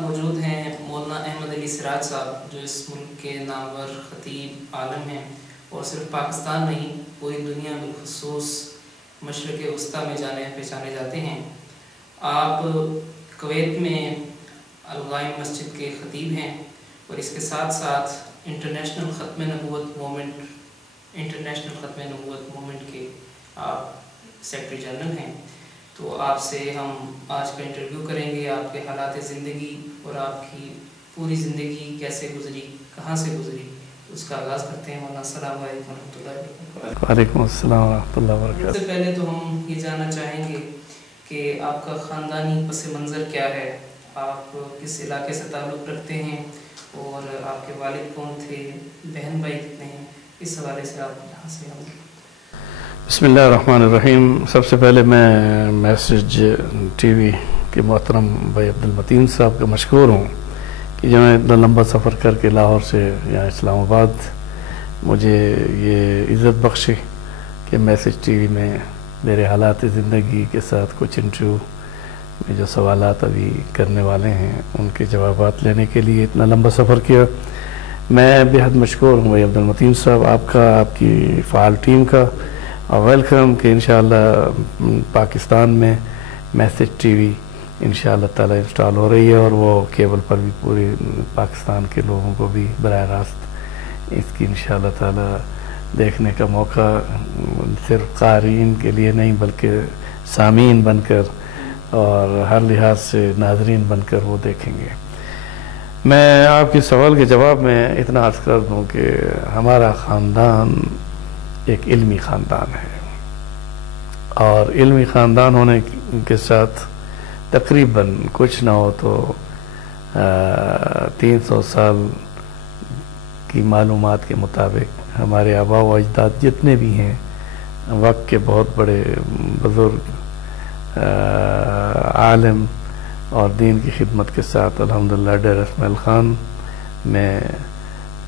ساتھ موجود ہیں مولانا احمد علی سراج صاحب، جو اس ملک کے نامور خطیب عالم ہیں، اور صرف پاکستان نہیں پوری دنیا بالخصوص مشرق وسطیٰ میں جانے پہچانے جاتے ہیں۔ آپ کویت میں الغائم مسجد کے خطیب ہیں، اور اس کے ساتھ ساتھ انٹرنیشنل ختم نبوت مومنٹ کے آپ سیکرٹری جنرل ہیں۔ تو آپ سے ہم آج کا انٹرویو کریں گے، آپ کے حالات زندگی اور آپ کی پوری زندگی کیسے گزری، کہاں سے گزری، اس کا آغاز کرتے ہیں۔ مولانا السلام علیکم ورحمۃ اللہ وبرکاتہ۔ وعلیکم السلام ورحمۃ اللہ وبرکاتہ۔ سب سے پہلے تو ہم یہ جاننا چاہیں گے کہ آپ کا خاندانی پس منظر کیا ہے، آپ کس علاقے سے تعلق رکھتے ہیں، اور آپ کے والد کون تھے، بہن بھائی کتنے ہیں، اس حوالے سے آپ یہاں سے ہم۔ بسم اللہ الرحمن الرحیم۔ سب سے پہلے میں میسج ٹی وی کے محترم بھائی عبدالمتین صاحب کا مشکور ہوں کہ جو میں اتنا لمبا سفر کر کے لاہور سے یہاں اسلام آباد مجھے یہ عزت بخشی کہ میسج ٹی وی میں میرے حالات زندگی کے ساتھ کچھ انٹرویو میں جو سوالات ابھی کرنے والے ہیں ان کے جوابات لینے کے لیے اتنا لمبا سفر کیا۔ میں بہت مشکور ہوں بھائی عبدالمتین صاحب، آپ کا، آپ کی فعال ٹیم کا، اور ویلکم کہ انشاءاللہ پاکستان میں میسج ٹی وی انشاءاللہ تعالی انسٹال ہو رہی ہے، اور وہ کیبل پر بھی پورے پاکستان کے لوگوں کو بھی براہ راست اس کی انشاءاللہ تعالی دیکھنے کا موقع صرف قارئین کے لیے نہیں بلکہ سامعین بن کر اور ہر لحاظ سے ناظرین بن کر وہ دیکھیں گے۔ میں آپ کے سوال کے جواب میں اتنا عرض کر دوں کہ ہمارا خاندان ایک علمی خاندان ہے، اور علمی خاندان ہونے کے ساتھ تقریباً کچھ نہ ہو تو 300 سال کی معلومات کے مطابق ہمارے آباء و اجداد جتنے بھی ہیں وقت کے بہت بڑے بزرگ عالم اور دین کی خدمت کے ساتھ الحمدللہ ڈیر اسماعیل خان میں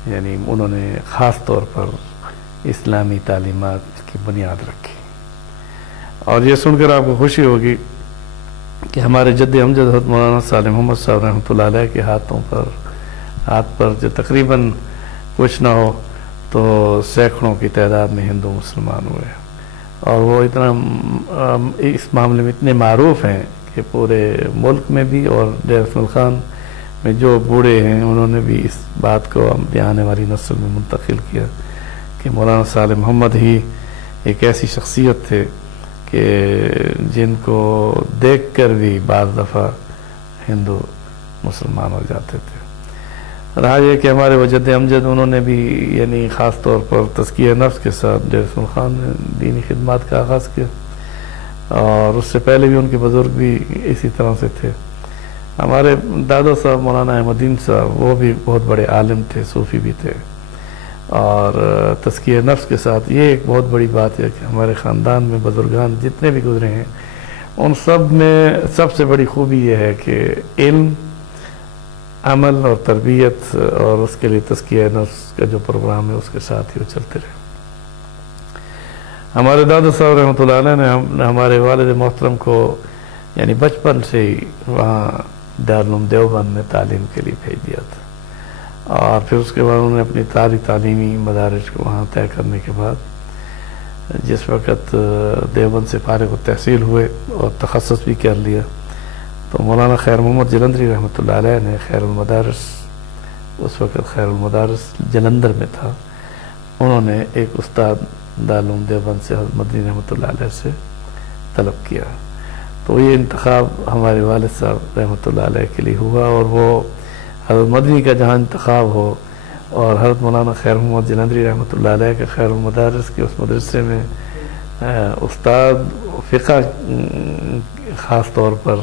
یعنی انہوں نے خاص طور پر اسلامی تعلیمات کی بنیاد رکھی۔ اور یہ سن کر آپ کو خوشی ہوگی کہ ہمارے جد امجد حضرت مولانا صالح محمد صاحب رحمۃ اللہ علیہ کے ہاتھ پر جو تقریباً کچھ نہ ہو تو سینکڑوں کی تعداد میں ہندو مسلمان ہوئے، اور وہ اتنا اس معاملے میں اتنے معروف ہیں کہ پورے ملک میں بھی اور ڈیر اسماعیل خان میں جو بوڑھے ہیں انہوں نے بھی اس بات کو اپنے آنے والی نسل میں منتقل کیا کہ مولانا صالح محمد ہی ایک ایسی شخصیت تھے کہ جن کو دیکھ کر بھی بعض دفعہ ہندو مسلمان ہو جاتے تھے۔ رہا یہ کہ ہمارے وجد امجد انہوں نے بھی یعنی خاص طور پر تزکیہ نفس کے ساتھ ڈیر اسماعیل خان نے دینی خدمات کا آغاز کیا، اور اس سے پہلے بھی ان کے بزرگ بھی اسی طرح سے تھے۔ ہمارے دادا صاحب مولانا احمدین صاحب وہ بھی بہت بڑے عالم تھے، صوفی بھی تھے، اور تزکیہ نفس کے ساتھ یہ ایک بہت بڑی بات ہے کہ ہمارے خاندان میں بزرگان جتنے بھی گزرے ہیں ان سب میں سب سے بڑی خوبی یہ ہے کہ علم، عمل اور تربیت، اور اس کے لیے تزکیہ نفس کا جو پروگرام ہے اس کے ساتھ ہی وہ چلتے رہے۔ ہمارے دادا صاحب رحمۃ اللہ علیہ نے ہمارے والد محترم کو یعنی بچپن سے ہی وہاں دارالعلوم دیوبند میں تعلیم کے لیے بھیج دیا تھا، اور پھر اس کے بعد انہوں نے اپنی تعلیمی مدارج کو وہاں طے کرنے کے بعد جس وقت دیوبند سے فارغ التحصیل ہوئے اور تخصص بھی کر لیا تو مولانا خیر محمد جلندری رحمۃ اللہ علیہ نے خیر المدارس، اس وقت خیر المدارس جلندر میں تھا، انہوں نے ایک استاد دارالعلوم دیوبند سے حضرت مدنی رحمۃ اللہ علیہ سے طلب کیا، تو یہ انتخاب ہمارے والد صاحب رحمۃ اللہ علیہ کے لیے ہوا، اور وہ حضرت مدنی کا جہاں انتخاب ہو اور حضرت مولانا خیر محمد جلندری رحمۃ اللہ علیہ کے خیر المدارس کے اس مدرسے میں استاد فقہ خاص طور پر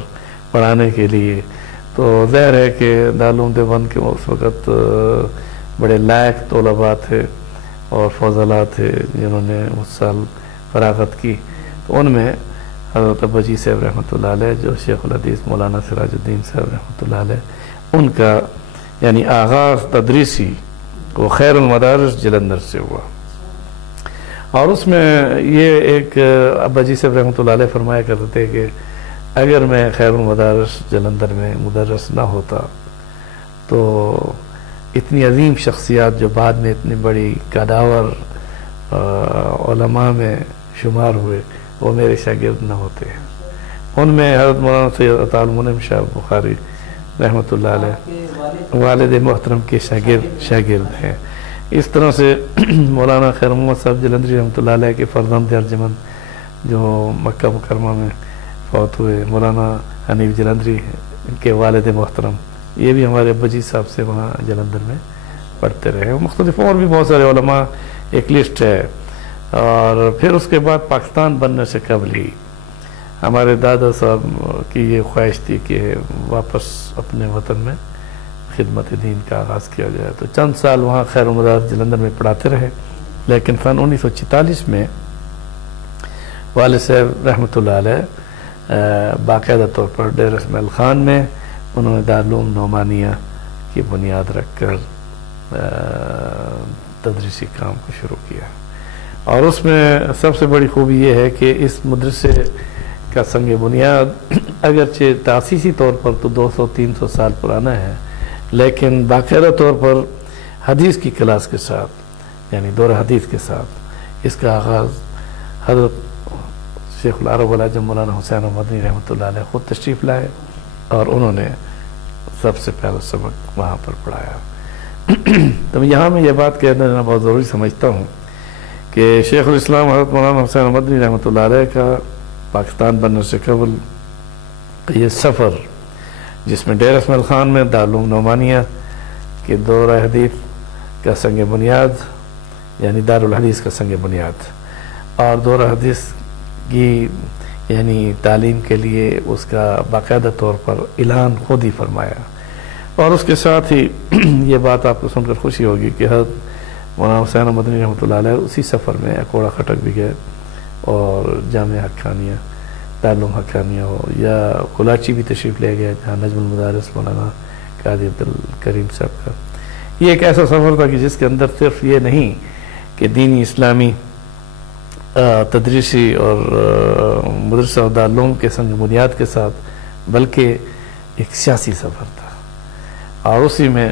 پڑھانے کے لیے، تو ظاہر ہے کہ دارالعلوم دیوبند کے اس وقت بڑے لائق طلباء تھے اور فضلاء تھے جنہوں نے اس سال فراغت کی، تو ان میں حضرت اباجی صاحب رحمۃ اللہ علیہ جو شیخ الحدیث مولانا سراج الدین صاحب رحمۃ اللہ علیہ، ان کا یعنی آغاز تدریسی وہ خیر المدارس جلندر سے ہوا، اور اس میں یہ ایک اباجی صاحب رحمۃ اللہ علیہ فرمایا کرتے تھے کہ اگر میں خیر المدارس جلندر میں مدرس نہ ہوتا تو اتنی عظیم شخصیات جو بعد میں اتنی بڑی کاداور علماء میں شمار ہوئے وہ میرے شاگرد نہ ہوتے ہیں. ان میں حضرت مولانا سید عطا المنعم شاہ بخاری رحمۃ اللہ علیہ والد محترم کے شاگرد ہیں. اس طرح سے مولانا خیر محمد صاحب جلندری رحمۃ اللہ علیہ کے فرزند ارجمند جو مکہ مکرمہ میں فوت ہوئے، مولانا حنیف جلندری کے والد محترم، یہ بھی ہمارے ابا جی صاحب سے وہاں جلندر میں پڑھتے رہے. مختلف اور بھی بہت سارے علماء، ایک لسٹ ہے. اور پھر اس کے بعد پاکستان بننے سے قبل ہی ہمارے دادا صاحب کی یہ خواہش تھی کہ واپس اپنے وطن میں خدمت دین کا آغاز کیا جائے. تو چند سال وہاں خیر مدارس جلندر میں پڑھاتے رہے، لیکن سن 1946 میں والد صاحب رحمۃ اللہ علیہ باقاعدہ طور پر ڈیرہ اسماعیل خان میں انہوں نے دارالعلوم نعمانیہ کی بنیاد رکھ کر تدریسی کام کو شروع کیا. اور اس میں سب سے بڑی خوبی یہ ہے کہ اس مدرسے کا سنگ بنیاد اگرچہ تاسیسی طور پر تو 200-300 سال پرانا ہے، لیکن باقاعدہ طور پر حدیث کی کلاس کے ساتھ، یعنی دور حدیث کے ساتھ اس کا آغاز حضرت شیخ العرب والعجم مولانا حسین مدنی رحمۃ اللہ علیہ خود تشریف لائے اور انہوں نے سب سے پہلا سبق وہاں پر پڑھایا. تو یہاں میں یہ بات کہہ دینا بہت ضروری سمجھتا ہوں کہ شیخ الاسلام حضرت مولانا حسین مدنی رحمۃ اللہ علیہ کا پاکستان بننے سے قبل یہ سفر، جس میں ڈیرہ اسماعیل خان میں دارالعلوم نعمانیہ کے دورہ حدیث کا سنگ بنیاد، یعنی دارالحدیث کا سنگ بنیاد، اور دورہ حدیث کی یعنی تعلیم کے لیے اس کا باقاعدہ طور پر اعلان خود ہی فرمایا. اور اس کے ساتھ ہی یہ بات آپ کو سن کر خوشی ہوگی کہ حضرت مولانا حسین مدنی رحمۃ اللہ علیہ اسی سفر میں اکوڑا خٹک بھی گئے اور جامعہ حقانیہ، دارالعلوم حقانیہ ہو یا کلاچی بھی تشریف لے گئے جہاں نجم المدارس مولانا قاضی عبدالکریم صاحب کا. یہ ایک ایسا سفر تھا کہ جس کے اندر صرف یہ نہیں کہ دینی اسلامی تدریسی اور مدرسہ و دارالعلوم کے سنگ بنیاد کے ساتھ، بلکہ ایک سیاسی سفر تھا. اور اسی میں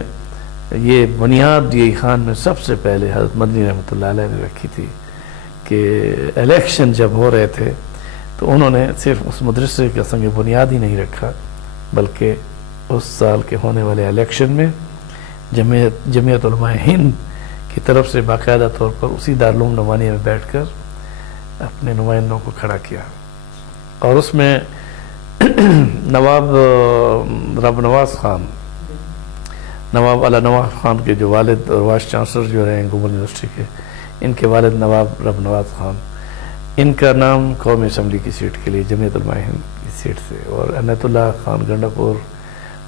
یہ بنیاد یہ خان میں سب سے پہلے حضرت مدنی رحمۃ اللہ علیہ نے رکھی تھی کہ الیکشن جب ہو رہے تھے تو انہوں نے صرف اس مدرسے کا سنگ بنیاد ہی نہیں رکھا، بلکہ اس سال کے ہونے والے الیکشن میں جمعیت علماء ہند کی طرف سے باقاعدہ طور پر اسی دارالعلوم نعمانیہ میں بیٹھ کر اپنے نمائندوں کو کھڑا کیا. اور اس میں نواب رب نواز خان، نواب علی نواز خان کے جو والد اور وائس چانسلر جو رہے ہیں گوگل یونیورسٹی کے، ان کے والد نواب رب نواز خان، ان کا نام قومی اسمبلی کی سیٹ کے لیے جمعیت علماء ہند کی سیٹ سے، اور عنایت اللہ خان گنڈا پور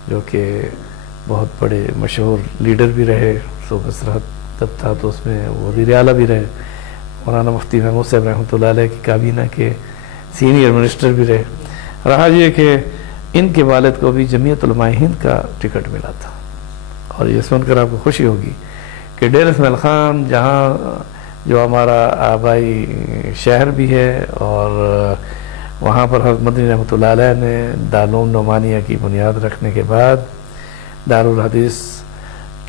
جو کہ بہت بڑے مشہور لیڈر بھی رہے، صوبہ سرحد جب تھا تو اس میں وزیر اعلیٰ بھی رہے، مولانا مفتی محمود صاحب رحمۃ اللہ علیہ کی کابینہ کے سینئر منسٹر بھی رہے. رہا یہ کہ ان کے والد کو بھی جمعیت علماء ہند کا ٹکٹ ملا تھا. اور یہ سن کر آپ کو خوشی ہوگی کہ ڈیرہ اسماعیل خان جہاں جو ہمارا آبائی شہر بھی ہے، اور وہاں پر حضرت مدنی رحمۃ اللہ علیہ نے دارالعلوم نعمانیہ کی بنیاد رکھنے کے بعد دارالحدیث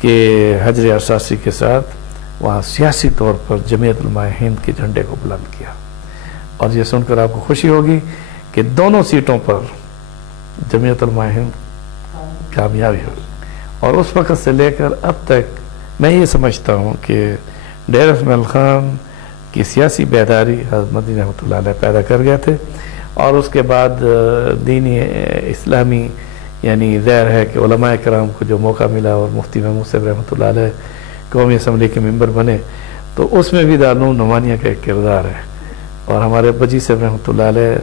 کے حجر اساسی کے ساتھ وہاں سیاسی طور پر جمعیت علماء ہند کے جھنڈے کو بلند کیا. اور یہ سن کر آپ کو خوشی ہوگی کہ دونوں سیٹوں پر جمعیت علماء ہند کامیابی ہوئی. اور اس وقت سے لے کر اب تک میں یہ سمجھتا ہوں کہ ڈیرہ اسماعیل خان کی سیاسی بیداری حضرت مدنی رحمۃ اللہ علیہ پیدا کر گئے تھے. اور اس کے بعد دینی اسلامی یعنی ظاہر ہے کہ علماء کرام کو جو موقع ملا اور مفتی محمود صاحب رحمۃ اللہ علیہ قومی اسمبلی کے ممبر بنے، تو اس میں بھی دارالعلوم نعمانیہ کا ایک کردار ہے. اور ہمارے ابا جی صاحب رحمۃ اللہ علیہ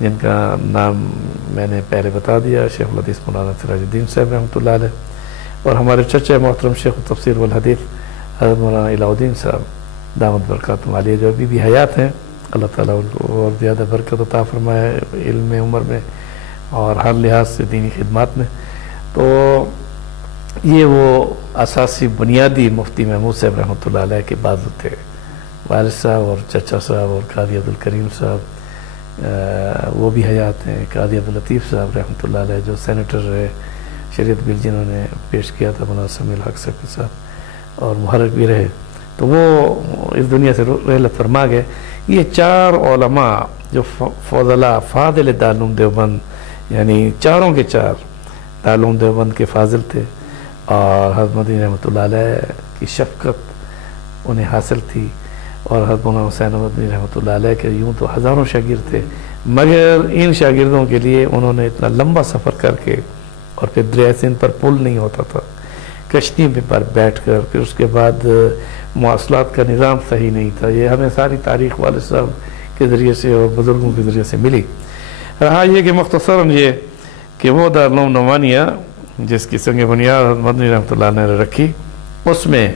جن کا نام میں نے پہلے بتا دیا، شیخ الحدیث مولانا سراج الدین صاحب رحمۃ اللہ علیہ، اور ہمارے چچا محترم شیخ التفسیر والحدیث حضرت مولانا الہ الدین صاحب دامت برکاتہم عالیہ جو ابھی بھی حیات ہیں، اللہ تعالیٰ ان کو اور زیادہ برکت عطا فرمائے علم میں، عمر میں اور ہر لحاظ سے دینی خدمات میں. تو یہ وہ اساسی بنیادی مفتی محمود صاحب رحمۃ اللہ علیہ کے بازو تھے. والد صاحب اور چچا صاحب اور قاضی عبدالکریم صاحب وہ بھی حیات ہیں. قاضی عبداللطیف صاحب رحمۃ اللہ علیہ جو سینیٹر رہے شریعت بل، جنہوں نے پیش کیا تھا مناسب الحق صاحب کے ساتھ، اور محرک بھی رہے، تو وہ اس دنیا سے رحلت فرما گئے۔ یہ 4 علماء جو فضلاء فاضل دارالعلوم دیوبند، یعنی چاروں کے 4 دارالعلوم دیوبند کے فاضل تھے، اور حضرت مدنی رحمۃ اللہ علیہ کی شفقت انہیں حاصل تھی، اور حضرت مولانا حسین مدنی رحمۃ اللہ علیہ کے یوں تو ہزاروں شاگرد تھے، مگر ان شاگردوں کے لیے انہوں نے اتنا لمبا سفر کر کے، اور پھر دریائے سندھ پر پل نہیں ہوتا تھا، کشتی پر بیٹھ کر، پھر اس کے بعد مواصلات کا نظام صحیح نہیں تھا، یہ ہمیں ساری تاریخ والد صاحب کے ذریعے سے اور بزرگوں کے ذریعے سے ملی۔ رہا یہ کہ مختصراً یہ کہ وہ دارالعلوم نعمانیہ جس کی سنگ بنیاد حضرت مدنی رحمۃ اللہ نے رکھی، اس میں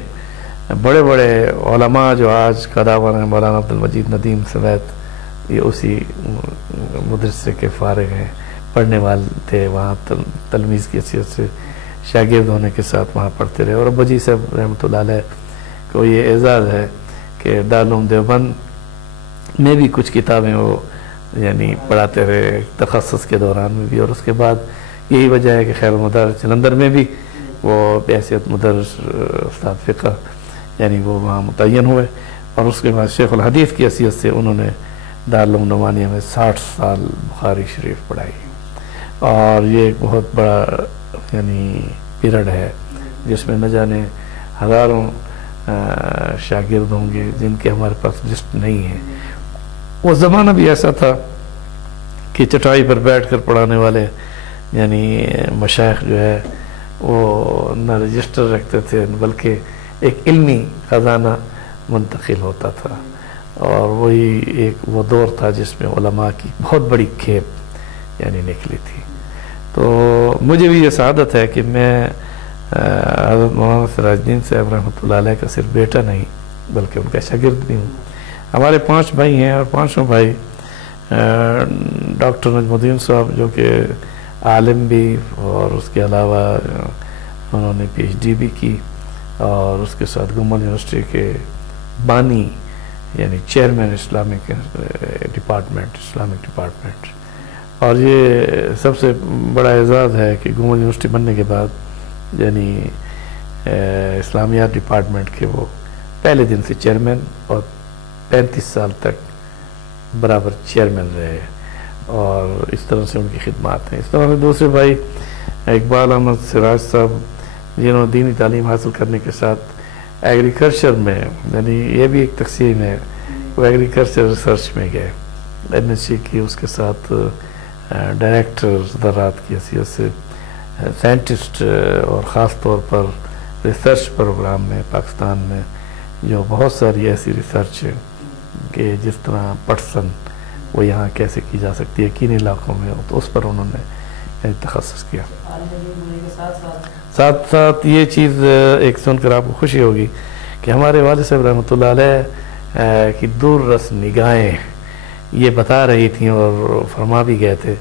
بڑے بڑے علماء جو آج کا دعویٰ ہے، مولانا عبدالمجید ندیم سمیت، یہ اسی مدرسے کے فارغ ہیں، پڑھنے والے تھے وہاں، تلمیذ کی حیثیت سے شاگرد ہونے کے ساتھ وہاں پڑھتے رہے، اور ابو جی صاحب رحمۃ اللہ علیہ کو یہ اعزاز ہے کہ دارالعلوم دیوبند میں بھی کچھ کتابیں وہ یعنی پڑھاتے رہے تخصص کے دوران میں بھی، اور اس کے بعد یہی وجہ ہے کہ خیر المدارس جلندھر میں بھی وہ بحیثیت مدرس استاد فقہ یعنی وہ وہاں متعین ہوئے، اور اس کے بعد شیخ الحدیث کی حیثیت سے انہوں نے دارالعلوم نعمانیہ میں 60 سال بخاری شریف پڑھائی، اور یہ ایک بہت بڑا یعنی پیریڈ ہے جس میں نہ جانے ہزاروں شاگرد ہوں گے جن کے ہمارے پاس لسٹ نہیں ہے۔ وہ زمانہ بھی ایسا تھا کہ چٹائی پر بیٹھ کر پڑھانے والے یعنی مشائخ جو ہے وہ نہ رجسٹر رکھتے تھے بلکہ ایک علمی خزانہ منتقل ہوتا تھا، اور وہی ایک وہ دور تھا جس میں علماء کی بہت بڑی کھیپ یعنی نکلی تھی۔ تو مجھے بھی یہ سعادت ہے کہ میں حضرت مولانا سراج الدین صاحب رحمۃ اللہ علیہ کا صرف بیٹا نہیں بلکہ ان کا شاگرد بھی ہوں۔ ہمارے 5 بھائی ہیں، اور 5 بھائی ڈاکٹر نجم الدین صاحب جو کہ عالم بھی، اور اس کے علاوہ انہوں نے پی ایچ ڈی بھی کی، اور اس کے ساتھ گمبد یونیورسٹی کے بانی یعنی چیئرمین اسلامک ڈپارٹمنٹ، اور یہ سب سے بڑا اعزاز ہے کہ گمبد یونیورسٹی بننے کے بعد یعنی اسلامیات ڈپارٹمنٹ کے وہ پہلے دن سے چیئرمین، اور 35 سال تک برابر چیئرمین رہے، اور اس طرح سے ان کی خدمات ہیں۔ اس طرح سے دوسرے بھائی اقبال احمد سراج صاحب جنہوں نے دینی تعلیم حاصل کرنے کے ساتھ ایگریکلچر میں یعنی یہ بھی ایک تقسیم ہے، وہ ایگریکلچر ریسرچ میں گئے، ایم ایس سی کی، اس کے ساتھ ڈائریکٹر زراعت کی حیثیت سے سائنٹسٹ، اور خاص طور پر ریسرچ پروگرام میں پاکستان میں جو بہت ساری ایسی ریسرچ ہے کہ جس طرح پٹسن وہ یہاں کیسے کی جا سکتی ہے کن علاقوں میں، تو اس پر انہوں نے تخصص کیا۔ ساتھ ساتھ یہ چیز ایک سن کر آپ کو خوشی ہوگی کہ ہمارے والد صاحب رحمۃ اللہ علیہ کی دور رس نگاہیں یہ بتا رہی تھیں اور فرما بھی گئے تھے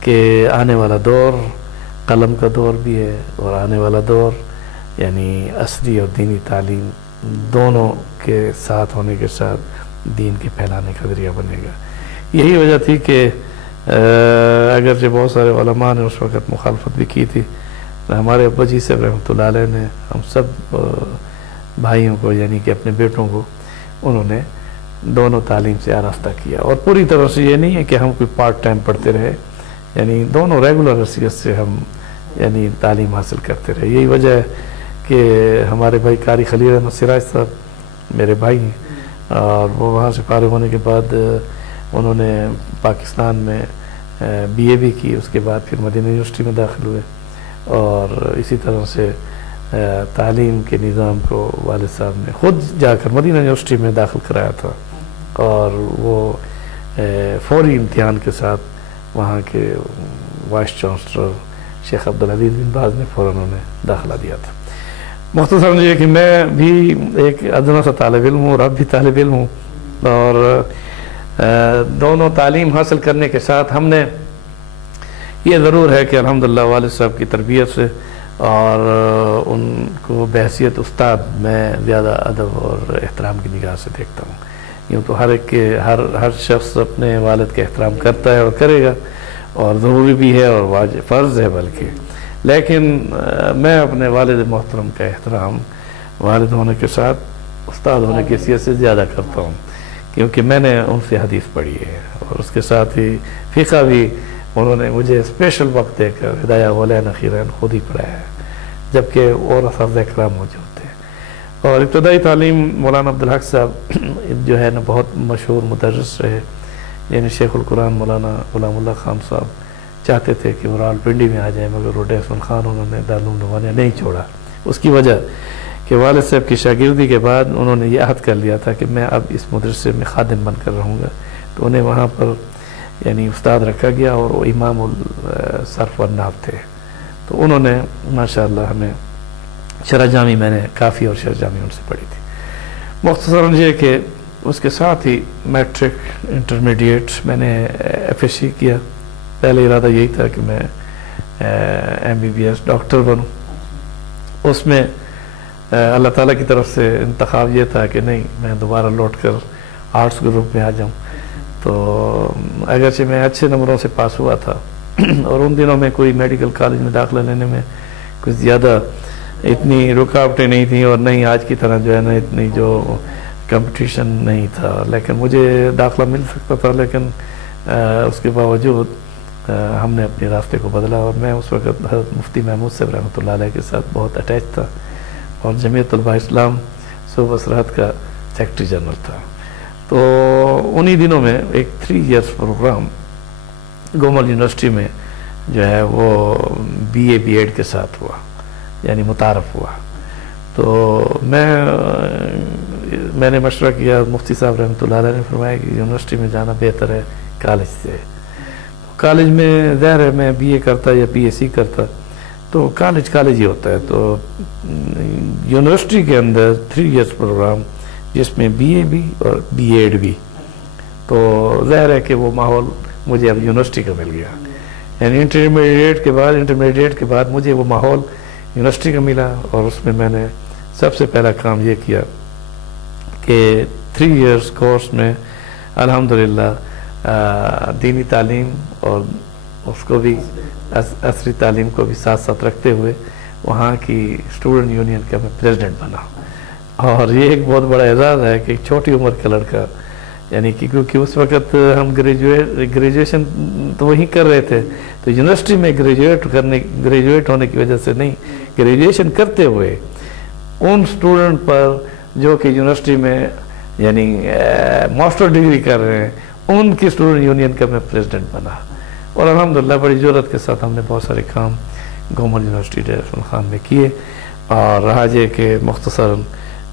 کہ آنے والا دور قلم کا دور بھی ہے، اور آنے والا دور یعنی عصری اور دینی تعلیم دونوں کے ساتھ ہونے کے ساتھ دین کے پھیلانے کا ذریعہ بنے گا۔ یہی وجہ تھی کہ اگرچہ بہت سارے علماء نے اس وقت مخالفت بھی کی تھی، ہمارے ابا جی صاحب رحمۃ اللہ علیہ نے ہم سب بھائیوں کو یعنی کہ اپنے بیٹوں کو انہوں نے دونوں تعلیم سے آراستہ کیا، اور پوری طرح سے یہ نہیں ہے کہ ہم کوئی پارٹ ٹائم پڑھتے رہے، یعنی دونوں ریگولر حیثیت سے ہم یعنی تعلیم حاصل کرتے رہے۔ یہی وجہ ہے کہ ہمارے بھائی قاری خلیل احمد سراج صاحب میرے بھائی ہیں، اور وہ وہاں سے فارغ ہونے کے بعد انہوں نے پاکستان میں بی اے بھی کی، اس کے بعد پھر مدینہ یونیورسٹی میں داخل ہوئے، اور اسی طرح سے تعلیم کے نظام کو والد صاحب نے خود جا کر مدینہ یونیورسٹی میں داخل کرایا تھا، اور وہ فوری امتحان کے ساتھ وہاں کے وائس چانسلر شیخ عبدالعزیز بن باز نے فوراً انہیں داخلہ دیا تھا۔ مختصراً یہ کہ میں بھی ایک ادنا سا طالب علم ہوں، اور اب بھی طالب علم ہوں، اور دونوں تعلیم حاصل کرنے کے ساتھ ہم نے یہ ضرور ہے کہ الحمدللہ والد صاحب کی تربیت سے اور ان کو بحیثیت استاد میں زیادہ ادب اور احترام کی نگاہ سے دیکھتا ہوں۔ یوں تو ہر ایک کے ہر شخص اپنے والد کا احترام کرتا ہے اور کرے گا، اور ضروری بھی ہے اور واجب فرض ہے بلکہ، لیکن میں اپنے والد محترم کا احترام والد ہونے کے ساتھ استاد ہونے کی حیثیت سے زیادہ کرتا ہوں، کیونکہ میں نے ان سے حدیث پڑھی ہے، اور اس کے ساتھ ہی فقہ بھی انہوں نے مجھے اسپیشل وقت دے کر ہدایہ والین اخیرین خود ہی پڑھایا ہے، جبکہ اور اساتذہ کرام موجود تھے۔ اور ابتدائی تعلیم مولانا عبدالحق صاحب جو ہے نا بہت مشہور مدرس رہے، یعنی شیخ القرآن مولانا غلام اللہ خان صاحب چاہتے تھے کہ وہ راولپنڈی میں آ جائیں، مگر روڈ عثمان خان انہوں نے دارالعلوم نعمانیہ نہیں چھوڑا۔ اس کی وجہ کہ والد صاحب کی شاگردی کے بعد انہوں نے یہ عہد کر لیا تھا کہ میں اب اس مدرسے میں خادم بن کر رہوں گا، تو انہیں وہاں پر یعنی استاد رکھا گیا، اور وہ امام الصرف والنحو تھے۔ تو انہوں نے ماشاءاللہ ہمیں شرح جامی، میں نے کافی اور شرح جامی ان سے پڑھی تھی۔ مختصراً یہ کہ اس کے ساتھ ہی میٹرک انٹرمیڈیٹ میں نے ایف ایس سی کیا۔ پہلے ارادہ یہی تھا کہ میں M B B S doctor بنوں، اس میں اللہ تعالیٰ کی طرف سے انتخاب یہ تھا کہ نہیں، میں دوبارہ لوٹ کر آرٹس گروپ میں آ جاؤں۔ تو اگرچہ میں اچھے نمبروں سے پاس ہوا تھا، اور ان دنوں میں کوئی میڈیکل کالج میں داخلہ لینے میں کچھ زیادہ اتنی رکاوٹیں نہیں تھیں، اور نہیں آج کی طرح جو ہے نا اتنی جو کمپٹیشن نہیں تھا، لیکن مجھے داخلہ مل سکتا تھا۔ لیکن اس کے باوجود ہم نے اپنے راستے کو بدلا، اور میں اس وقت حضرت مفتی محمود صاحب رحمۃ اللہ علیہ کے ساتھ بہت اٹیچ تھا، اور جمعیت علماء اسلام صوبہ سرحد کا سیکرٹری جنرل تھا۔ تو انہی دنوں میں ایک 3 ایئرس پروگرام گومل یونیورسٹی میں جو ہے وہ بی اے بی ایڈ کے ساتھ ہوا، یعنی متعارف ہوا۔ تو میں نے مشورہ کیا، مفتی صاحب رحمۃ اللہ علیہ نے فرمایا کہ یونیورسٹی میں جانا بہتر ہے کالج سے۔ کالج میں ظاہر ہے میں بی اے کرتا یا پی ایس سی کرتا تو کالج ہی ہوتا ہے، تو یونیورسٹی کے اندر 3 ایئرس پروگرام جس میں بی اے بھی اور بی ایڈ بھی، تو ظاہر ہے کہ وہ ماحول مجھے اب یونیورسٹی کا مل گیا، یعنی انٹرمیڈیٹ کے بعد مجھے وہ ماحول یونیورسٹی کا ملا۔ اور اس میں نے سب سے پہلا کام یہ کیا کہ 3 ایئرس کورس میں الحمدللہ دینی تعلیم اور اس کو بھی عصری تعلیم کو بھی ساتھ ساتھ رکھتے ہوئے وہاں کی اسٹوڈنٹ یونین کا میں پریزیڈنٹ بنا۔ اور یہ ایک بہت بڑا اعزاز ہے کہ ایک چھوٹی عمر کا لڑکا، یعنی کہ کیونکہ اس وقت ہم گریجویشن تو وہیں کر رہے تھے، تو یونیورسٹی میں گریجویٹ ہونے کی وجہ سے نہیں، گریجویشن کرتے ہوئے ان اسٹوڈنٹ پر جو کہ یونیورسٹی میں یعنی ماسٹر ڈگری کر رہے ہیں، ان کی اسٹوڈنٹ یونین کا میں پریزیڈنٹ بنا۔ اور الحمدللہ بڑی جرأت کے ساتھ ہم نے بہت سارے کام گومل یونیورسٹی ڈیر عثمان خان میں کیے، اور رہا یہ کہ مختصراً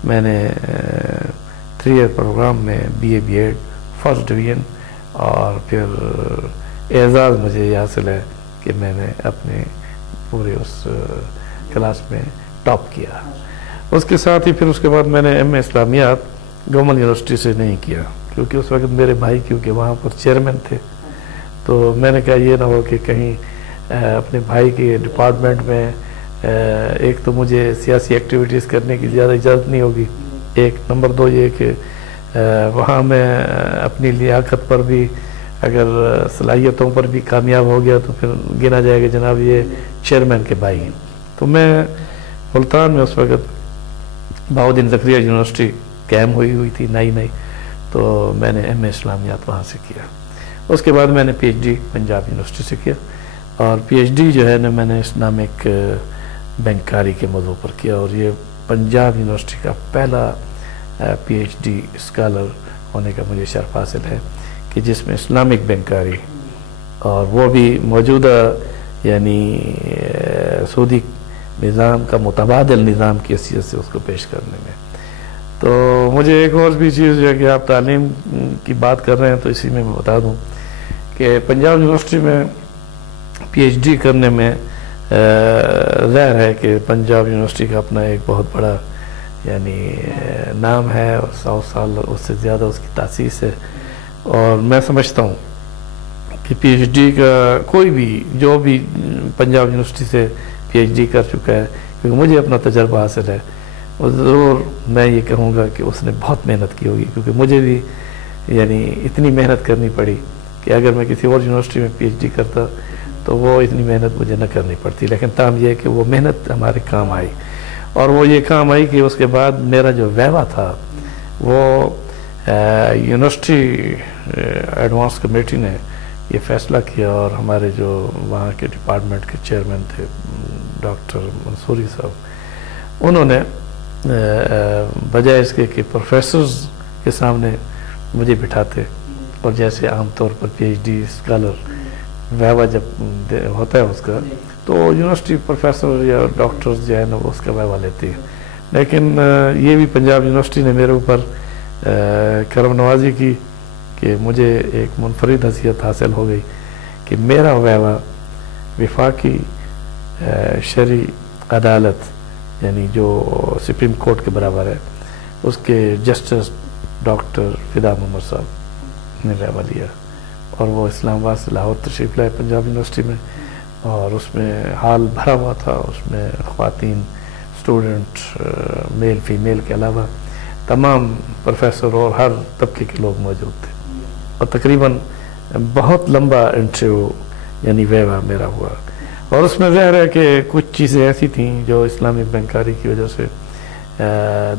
میں نے 3 ایئر پروگرام میں B A B Ed first division, اور پھر اعزاز مجھے یہ حاصل ہے کہ میں نے اپنے پورے اس کلاس میں ٹاپ کیا۔ اس کے ساتھ ہی پھر اس کے بعد میں نے ایم اے اسلامیات گومل یونیورسٹی سے نہیں کیا، کیونکہ اس وقت میرے بھائی کیونکہ وہاں پر چیئرمین تھے، تو میں نے کہا یہ نہ ہو کہ کہیں اپنے بھائی کے ڈپارٹمنٹ میں ایک تو مجھے سیاسی ایکٹیویٹیز کرنے کی زیادہ اجازت نہیں ہوگی، ایک نمبر 2 یہ کہ وہاں میں اپنی لیاقت پر بھی اگر صلاحیتوں پر بھی کامیاب ہو گیا تو پھر گنا جائے گا جناب یہ چیئرمین کے بھائی ہیں۔ تو میں ملتان میں اس وقت بہاؤالدین زکریا یونیورسٹی قائم ہوئی تھی نئی، تو میں نے ایم اے اسلامیات وہاں سے کیا۔ اس کے بعد میں نے P H D Punjab university سے کیا، اور پی ایچ ڈی جو ہے نا میں نے اسلامک بینکاری کے موضوع پر کیا، اور یہ پنجاب یونیورسٹی کا پہلا پی ایچ ڈی اسکالر ہونے کا مجھے شرف حاصل ہے کہ جس میں اسلامک بینکاری، اور وہ بھی موجودہ یعنی سعودی نظام کا متبادل نظام کی حیثیت سے اس کو پیش کرنے میں۔ تو مجھے ایک اور بھی چیز جو ہے کہ آپ تعلیم کی بات کر رہے ہیں تو اسی میں بتا دوں کہ پنجاب یونیورسٹی میں پی ایچ ڈی کرنے میں ظاہر ہے کہ پنجاب یونیورسٹی کا اپنا ایک بہت بڑا یعنی نام ہے، اور 100 سال اس سے زیادہ اس کی تاسیس ہے، اور میں سمجھتا ہوں کہ پی ایچ ڈی کا کوئی بھی جو بھی پنجاب یونیورسٹی سے پی ایچ ڈی کر چکا ہے، کیونکہ مجھے اپنا تجربہ حاصل ہے، اور ضرور میں یہ کہوں گا کہ اس نے بہت محنت کی ہوگی، کیونکہ مجھے بھی یعنی اتنی محنت کرنی پڑی کہ اگر میں کسی اور یونیورسٹی میں پی ایچ ڈی کرتا تو وہ اتنی محنت مجھے نہ کرنی پڑتی، لیکن تاہم یہ کہ وہ محنت ہمارے کام آئی، اور وہ یہ کام آئی کہ اس کے بعد میرا جو ویوا تھا وہ یونیورسٹی ایڈوانس کمیٹی نے یہ فیصلہ کیا، اور ہمارے جو وہاں کے ڈپارٹمنٹ کے چیئرمین تھے ڈاکٹر منصوری صاحب، انہوں نے بجائے اس کے کہ پروفیسرز کے سامنے مجھے بٹھاتے، اور جیسے عام طور پر پی ایچ ڈی اسکالر ویوا جب ہوتا ہے اس کا تو یونیورسٹی پروفیسر یا ڈاکٹرز جو ہے نا وہ اس کا ویوا لیتی ہے، لیکن یہ بھی پنجاب یونیورسٹی نے میرے اوپر کرم نوازی کی کہ مجھے ایک منفرد حیثیت حاصل ہو گئی کہ میرا ویوا وفاقی شرعی عدالت یعنی جو سپریم کورٹ کے برابر ہے اس کے جسٹس ڈاکٹر فدا محمد صاحب نے ویوا لیا، اور وہ اسلام آباد سے لاہور تشریف لائے پنجاب یونیورسٹی میں، اور اس میں ہال بھرا ہوا تھا، اس میں خواتین اسٹوڈنٹ میل فیمیل کے علاوہ تمام پروفیسر اور ہر طبقے کے لوگ موجود تھے، اور تقریباً بہت لمبا انٹرویو یعنی ویوا میرا ہوا، اور اس میں ظاہر ہے کہ کچھ چیزیں ایسی تھیں جو اسلامی بینکاری کی وجہ سے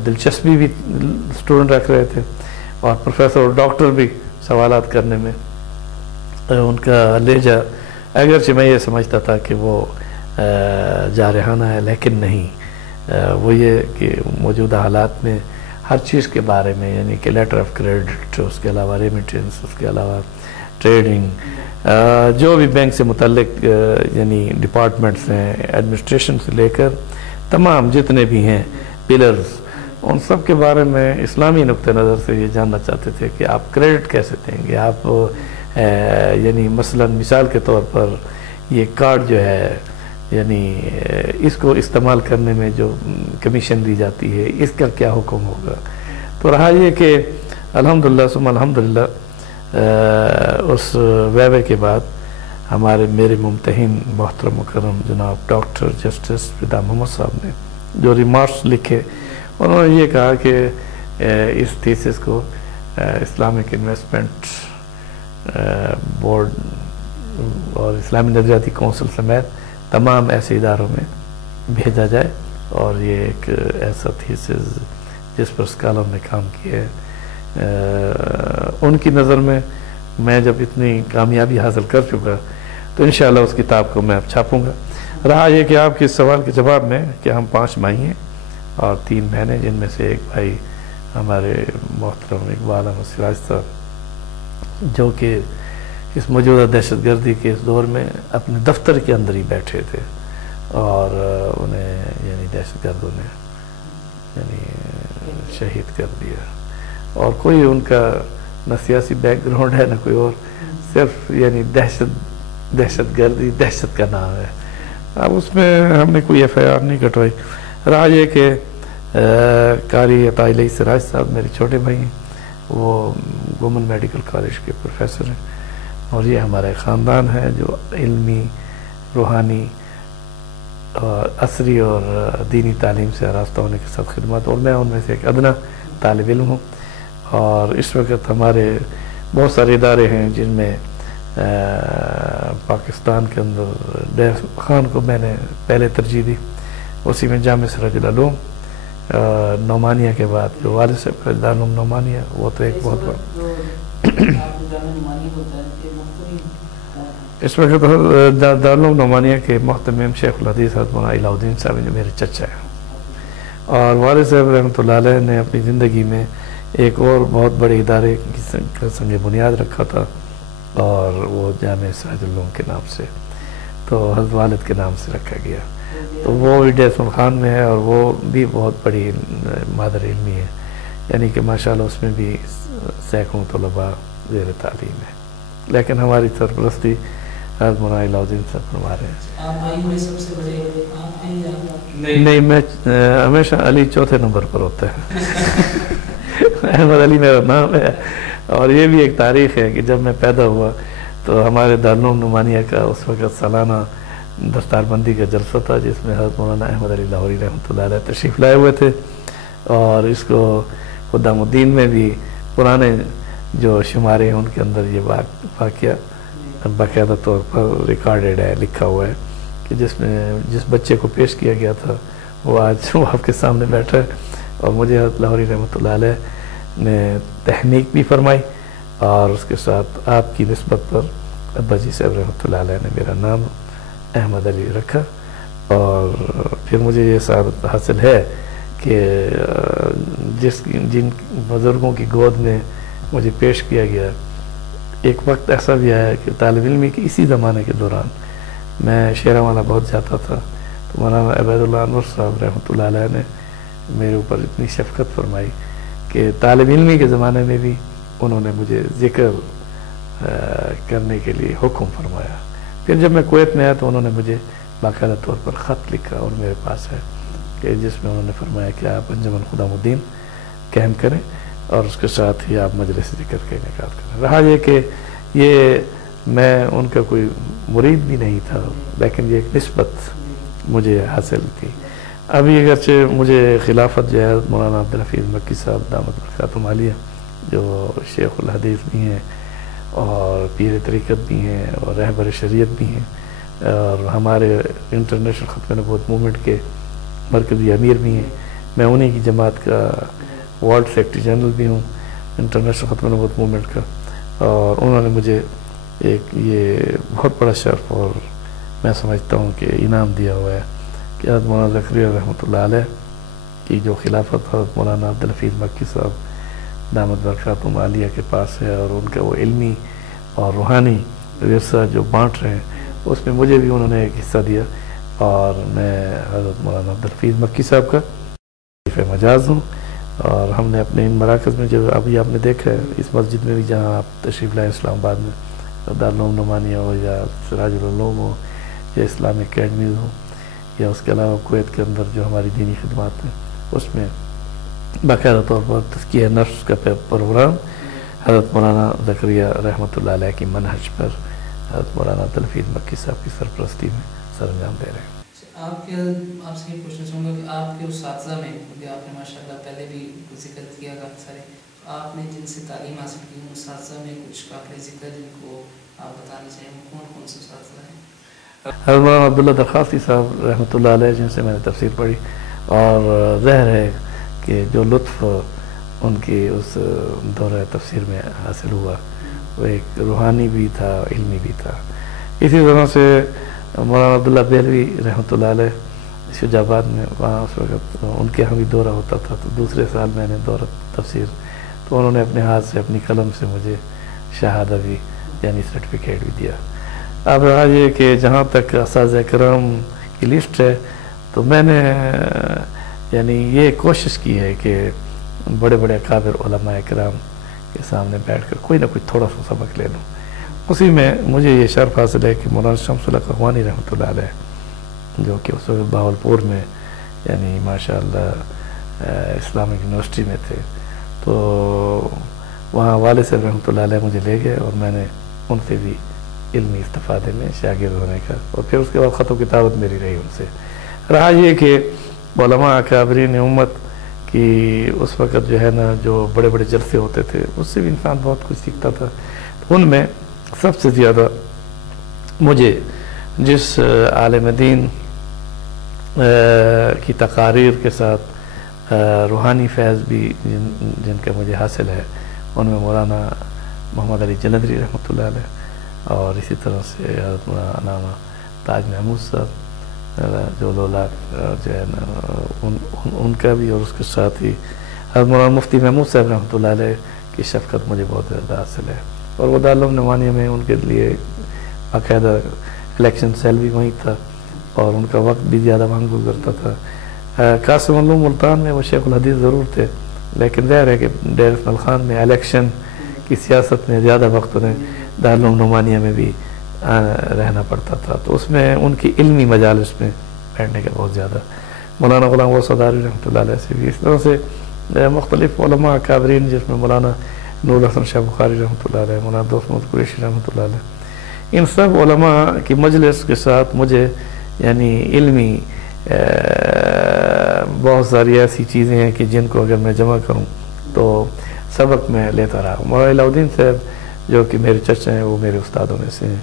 دلچسپی بھی اسٹوڈنٹ رکھ رہے تھے، اور پروفیسر اور ڈاکٹر بھی سوالات کرنے میں ان کا لہجہ اگرچہ میں یہ سمجھتا تھا کہ وہ جارحانہ ہے، لیکن نہیں، وہ یہ کہ موجودہ حالات میں ہر چیز کے بارے میں یعنی کہ لیٹر آف کریڈٹ، اس کے علاوہ ریمیٹنس، اس کے علاوہ ٹریڈنگ، جو بھی بینک سے متعلق یعنی ڈپارٹمنٹس ہیں، ایڈمنسٹریشن سے لے کر تمام جتنے بھی ہیں پلرز، ان سب کے بارے میں اسلامی نقطہ نظر سے یہ جاننا چاہتے تھے کہ آپ کریڈٹ کیسے دیں گے، آپ یعنی مثلا مثال کے طور پر یہ کارڈ جو ہے یعنی اس کو استعمال کرنے میں جو کمیشن دی جاتی ہے اس کا کیا حکم ہوگا۔ تو رہا یہ کہ الحمدللہ ثم الحمدللہ اس ویوے کے بعد میرے ممتحن محترم مکرم جناب ڈاکٹر جسٹس فدا محمد صاحب نے جو ریمارکس لکھے، انہوں نے یہ کہا کہ اس تھیسس کو اسلامک انویسٹمنٹ بورڈ اور اسلامی نظریاتی کونسل سمیت تمام ایسے اداروں میں بھیجا جائے، اور یہ ایک ایسا تھیسس جس پر اسکالر نے کام کیا ہے، ان کی نظر میں جب اتنی کامیابی حاصل کر چکا تو انشاءاللہ اس کتاب کو میں اب چھاپوں گا۔ رہا یہ کہ آپ کے سوال کے جواب میں کہ ہم 5 بھائی ہیں اور 3 بہنیں، جن میں سے ایک بھائی ہمارے محترم اقبال احمد سراج صاحب جو کہ اس موجودہ دہشت گردی کے اس دور میں اپنے دفتر کے اندر ہی بیٹھے تھے، اور انہیں یعنی دہشت گردوں نے یعنی شہید کر دیا، اور کوئی ان کا نہ سیاسی بیک گراؤنڈ ہے نہ کوئی اور، صرف یعنی دہشت گردی دہشت کا نام ہے۔ اب اس میں ہم نے کوئی ایف آئی آر نہیں کٹوائی۔ رہا یہ کہ قاری عطا الہی سراج صاحب میرے چھوٹے بھائی ہیں، وہ وومن میڈیکل کالج کے پروفیسر ہیں، اور یہ ہمارا خاندان ہے جو علمی، روحانی اور عصری اور دینی تعلیم سے آراستہ ہونے کے ساتھ خدمات، اور میں ان میں سے ایک ادنا طالب علم ہوں۔ اور اس وقت ہمارے بہت سارے ادارے ہیں جن میں پاکستان کے اندر ڈیف خان کو میں نے پہلے ترجیح دی، اسی میں جامع سراج العلوم، نعمانیہ کے بعد جو والد صاحب کا دارالعلوم نعمانیہ، وہ تو ایک بہت بڑا اس وقت دارالعلوم نعمانیہ کے محتمم شیخ الحدیث حضرت مولانا الہ الدین صاحب جو میرے چچا ہیں، اور والد صاحب رحمۃ اللہ علیہ نے اپنی زندگی میں ایک اور بہت بڑے ادارے کی سنگ بنیاد رکھا تھا، اور وہ جامع سراج العلوم کے نام سے، تو حضرت والد کے نام سے رکھا گیا، تو وہ بھی ڈیسن خان میں ہے، اور وہ بھی بہت بڑی مادر علمی ہے، یعنی کہ ماشاءاللہ اس میں بھی سینکڑوں طلباء زیر تعلیم ہے، لیکن ہماری سرپرستی حضرت مولانا الہ الدین صاحب فرما رہے ہیں۔ آپ بھائی میں سب سے بڑے آپ ہیں یا نہیں، میں ہمیشہ علی چوتھے نمبر پر ہوتا ہے احمد علی میرا نام ہے، اور یہ بھی ایک تاریخ ہے کہ جب میں پیدا ہوا تو ہمارے دارالعلوم نعمانیہ کا اس وقت سالانہ دستار بندی کا جلسہ تھا، جس میں حضرت مولانا احمد علی لاہوری رحمۃ اللہ علیہ تشریف لائے ہوئے تھے، اور اس کو خدام الدین میں بھی پرانے جو شمارے ہیں ان کے اندر یہ واقعہ باقاعدہ طور پر ریکارڈڈ ہے، لکھا ہوا ہے کہ جس بچے کو پیش کیا گیا تھا وہ آج وہ آپ کے سامنے بیٹھا ہے، اور مجھے حضرت لاہوری رحمۃ اللہ علیہ نے تحنیک بھی فرمائی، اور اس کے ساتھ آپ کی نسبت پر ابا جی صاحب رحمۃ اللہ علیہ نے میرا نام احمد علی رکھا، اور پھر مجھے یہ سعادت حاصل ہے کہ جن بزرگوں کی گود میں مجھے پیش کیا گیا، ایک وقت ایسا بھی آیا کہ طالب علمی کے اسی زمانے کے دوران میں شیرہ والا بہت جاتا تھا، تو مولانا عبید اللہ انور صاحب رحمۃ اللہ علیہ نے میرے اوپر اتنی شفقت فرمائی کہ طالب علمی کے زمانے میں بھی انہوں نے مجھے ذکر کرنے کے لیے حکم فرمایا۔ پھر جب میں کویت میں آیا تو انہوں نے مجھے باقاعدہ طور پر خط لکھا اور میرے پاس ہے کہ جس میں انہوں نے فرمایا کہ آپ انجمن خدام الدین قائم کریں اور اس کے ساتھ ہی آپ مجلس ذکر کا انعقاد کریں۔ رہا یہ کہ یہ میں ان کا کوئی مرید بھی نہیں تھا، لیکن یہ ایک نسبت مجھے حاصل تھی۔ ابھی اگرچہ مجھے خلافت جو ہے مولانا عبدالحفیظ مکی صاحب دامت برکاتہم عالیہ جو شیخ الحدیث بھی ہیں اور پیر طریقت بھی ہیں اور رہبر شریعت بھی ہیں اور ہمارے انٹرنیشنل ختم نبوت موومنٹ کے مرکزی امیر بھی ہیں، میں انہیں کی جماعت کا ورلڈ سیکرٹری جنرل بھی ہوں انٹرنیشنل ختم نبوت موومنٹ کا، اور انہوں نے مجھے ایک یہ بہت بڑا شرف اور میں سمجھتا ہوں کہ انعام دیا ہوا ہے کہ حضرت مولانا زکریا رحمۃ اللہ علیہ کی جو خلافت حضرت مولانا عبدالحفیظ مکی صاحب دامت برکاتہم عالیہ کے پاس ہے، اور ان کا وہ علمی اور روحانی ورثہ جو بانٹ رہے ہیں اس میں مجھے بھی انہوں نے ایک حصہ دیا، اور میں حضرت مولانا عبدالحفیظ مکی صاحب کا خلیفہ مجاز ہوں۔ اور ہم نے اپنے ان مراکز میں جو ابھی آپ نے دیکھا ہے اس مسجد میں بھی جہاں آپ تشریف لائے اسلام آباد میں، دارالعلوم نعمانیہ ہو یا سراج العلوم ہو یا اسلامک اکیڈمیز ہو، یا اس کے علاوہ کویت کے اندر جو ہماری دینی خدمات ہیں اس میں باقاعدہ طور پر تزکیہ نفس کا پروگرام حضرت مولانا زکریا رحمۃ اللہ علیہ کی منہج پر حضرت مولانا عبدالحفیظ مکی صاحب کی سرپرستی میں سر انجام دے رہے ہیں۔ آپ سے یہ پوچھنا چاہوں گا کہ آپ کے اساتذہ میں، کیونکہ آپ نے ماشاءاللہ پہلے بھی ذکر کیا کافی سارے، آپ نے جن سے تعلیم حاصل کی ان اساتذہ میں کچھ قابل ذکر جن کو آپ بتانا چاہیں کون کون سے اساتذہ ہیں؟ حضرت مولانا عبداللہ درخواستی صاحب رحمۃ اللہ علیہ جن سے میں نے تفسیر پڑھی، اور ظاہر ہے کہ جو لطف ان کی اس دورہ تفسیر میں حاصل ہوا وہ ایک روحانی بھی تھا، علمی بھی تھا۔ اسی طرح سے مولانا عبداللہ بیلوی رحمۃ اللہ علیہ شجاع آباد میں، وہاں اس وقت ان کے یہاں بھی دورہ ہوتا تھا، تو دوسرے سال میں نے دورہ تفسیر، تو انہوں نے اپنے ہاتھ سے اپنی قلم سے مجھے شہادہ بھی یعنی سرٹیفکیٹ بھی دیا۔ اب رہا یہ کہ جہاں تک اساتذہ کرام کی لسٹ ہے تو میں نے یعنی یہ کوشش کی ہے کہ بڑے بڑے اکابر علماء کرام کے سامنے بیٹھ کر کوئی نہ کوئی تھوڑا سا سبق لے لوں۔ اسی میں مجھے یہ شرف حاصل ہے کہ مولانا شمس الحق اخوانی رحمۃ اللہ علیہ جو کہ اس وقت بہاولپور میں یعنی ماشاءاللہ اسلامک یونیورسٹی میں تھے، تو وہاں والد صاحب رحمۃ اللہ علیہ مجھے لے گئے اور میں نے ان سے بھی علمی استفادے میں شاگرد ہونے کا، اور پھر اس کے بعد خط و کتابت میری رہی ان سے۔ رہا یہ کہ علماء اکابرین امت کی اس وقت جو ہے نا جو بڑے بڑے جلسے ہوتے تھے اس سے بھی انسان بہت کچھ سیکھتا تھا، ان میں سب سے زیادہ مجھے جس عالم دین کی تقاریر کے ساتھ روحانی فیض بھی جن کا مجھے حاصل ہے ان میں مولانا محمد علی جلندری رحمۃ اللہ علیہ، اور اسی طرح سے حضرت مولانا علامہ تاج محمود صاحب جو لولاک جو ہے نا ان کا بھی، اور اس کے ساتھ ہی حضرت مولانا مفتی محمود صاحب رحمۃ اللہ علیہ کی شفقت مجھے بہت زیادہ حاصل ہے، اور وہ دارالعلوم نعمانیہ میں ان کے لیے باقاعدہ الیکشن سیل بھی وہیں تھا اور ان کا وقت بھی زیادہ وہاں گزرتا تھا۔ قاسم علوم ملتان میں وہ شیخ الحدیث ضرور تھے، لیکن ظاہر ہے کہ ڈیر اسماعیل خان میں الیکشن کی سیاست میں زیادہ وقت انہیں دارالعلوم نعمانیہ میں بھی رہنا پڑتا تھا، تو اس میں ان کی علمی مجالس میں بیٹھنے کا بہت زیادہ۔ مولانا غلام غوث اداری رحمۃ اللہ علیہ سے بھی اس طرح سے مختلف علماء اکابرین جس میں مولانا نور الحسن شاہ بخاری رحمۃ اللہ علیہ، مولانا دوست محمد قریشی رحمۃ اللہ علیہ، ان سب علماء کی مجلس کے ساتھ مجھے یعنی علمی بہت ساری ایسی چیزیں ہیں کہ جن کو اگر میں جمع کروں تو سبق میں لیتا رہا۔ مولانا علاؤ الدین صاحب جو کہ میرے چچا ہیں وہ میرے استادوں میں سے ہیں.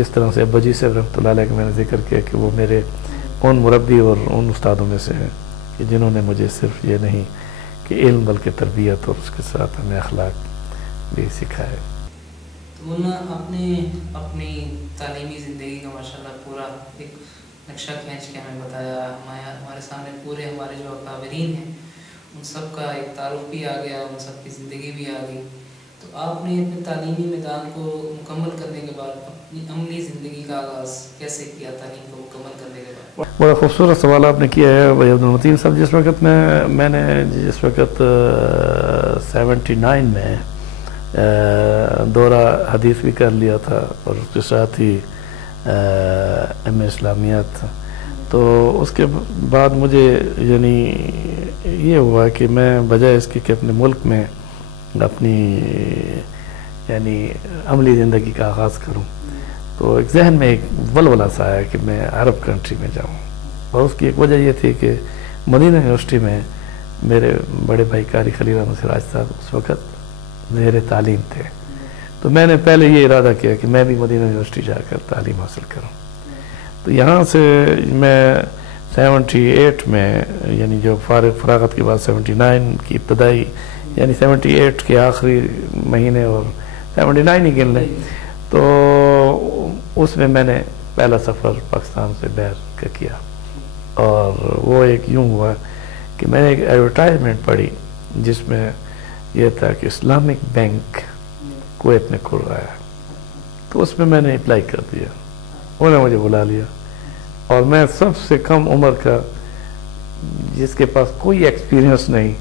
اس طرح سے ابا جی سے رحمۃ اللہ علیہ کا میں نے ذکر کیا کہ وہ میرے ان مربی اور ان استادوں میں سے ہیں کہ جنہوں نے مجھے صرف یہ نہیں کہ علم بلکہ تربیت اور اس کے ساتھ ہمیں اخلاق بھی سکھائے. تو آپ نے اپنی تعلیمی زندگی کا ماشاءاللہ پورا ایک نقشہ کھینچ کے ہمیں بتایا. ہمارے سامنے پورے ہمارے جو اکابرین ہیں ان سب کا ایک تعارف بھی آ گیا, ان سب کی زندگی بھی آ گئی. تو آپ نے اپنے تعلیمی میدان کو مکمل کرنے کے بعد اپنی عملی زندگی کا آغاز کیسے کیا تعلیم کو مکمل کرنے کے بعد؟ بڑا خوبصورت سوال آپ نے کیا ہے بھائی عبدالمتین صاحب. جس وقت میں نے جس وقت 79 میں دورہ حدیث بھی کر لیا تھا اور اس کے ساتھ ہی ایم اے اسلامیات, تو اس کے بعد مجھے یعنی یہ ہوا کہ میں بجائے اس کے کہ اپنے ملک میں اپنی یعنی عملی زندگی کا آغاز کروں, تو ایک ذہن میں ایک ولولہ سا آیا کہ میں عرب کنٹری میں جاؤں. اور اس کی ایک وجہ یہ تھی کہ مدینہ یونیورسٹی میں میرے بڑے بھائی قاری خلیل احمد سراج صاحب اس وقت زیر تعلیم تھے. تو میں نے پہلے یہ ارادہ کیا کہ میں بھی مدینہ یونیورسٹی جا کر تعلیم حاصل کروں. تو یہاں سے میں 78 میں یعنی جو فراغت کے بعد 79 کی ابتدائی یعنی 78 کے آخری مہینے اور 79 ہی گن لیں, تو اس میں نے پہلا سفر پاکستان سے باہر کا کیا. اور وہ ایک یوں ہوا کہ میں نے ایک ایڈورٹائزمنٹ پڑھی جس میں یہ تھا کہ اسلامک بینک کویت میں کھل رہا ہے. تو اس میں نے اپلائی کر دیا, انہوں نے مجھے بلا لیا. اور میں سب سے کم عمر کا جس کے پاس کوئی ایکسپیرینس نہیں,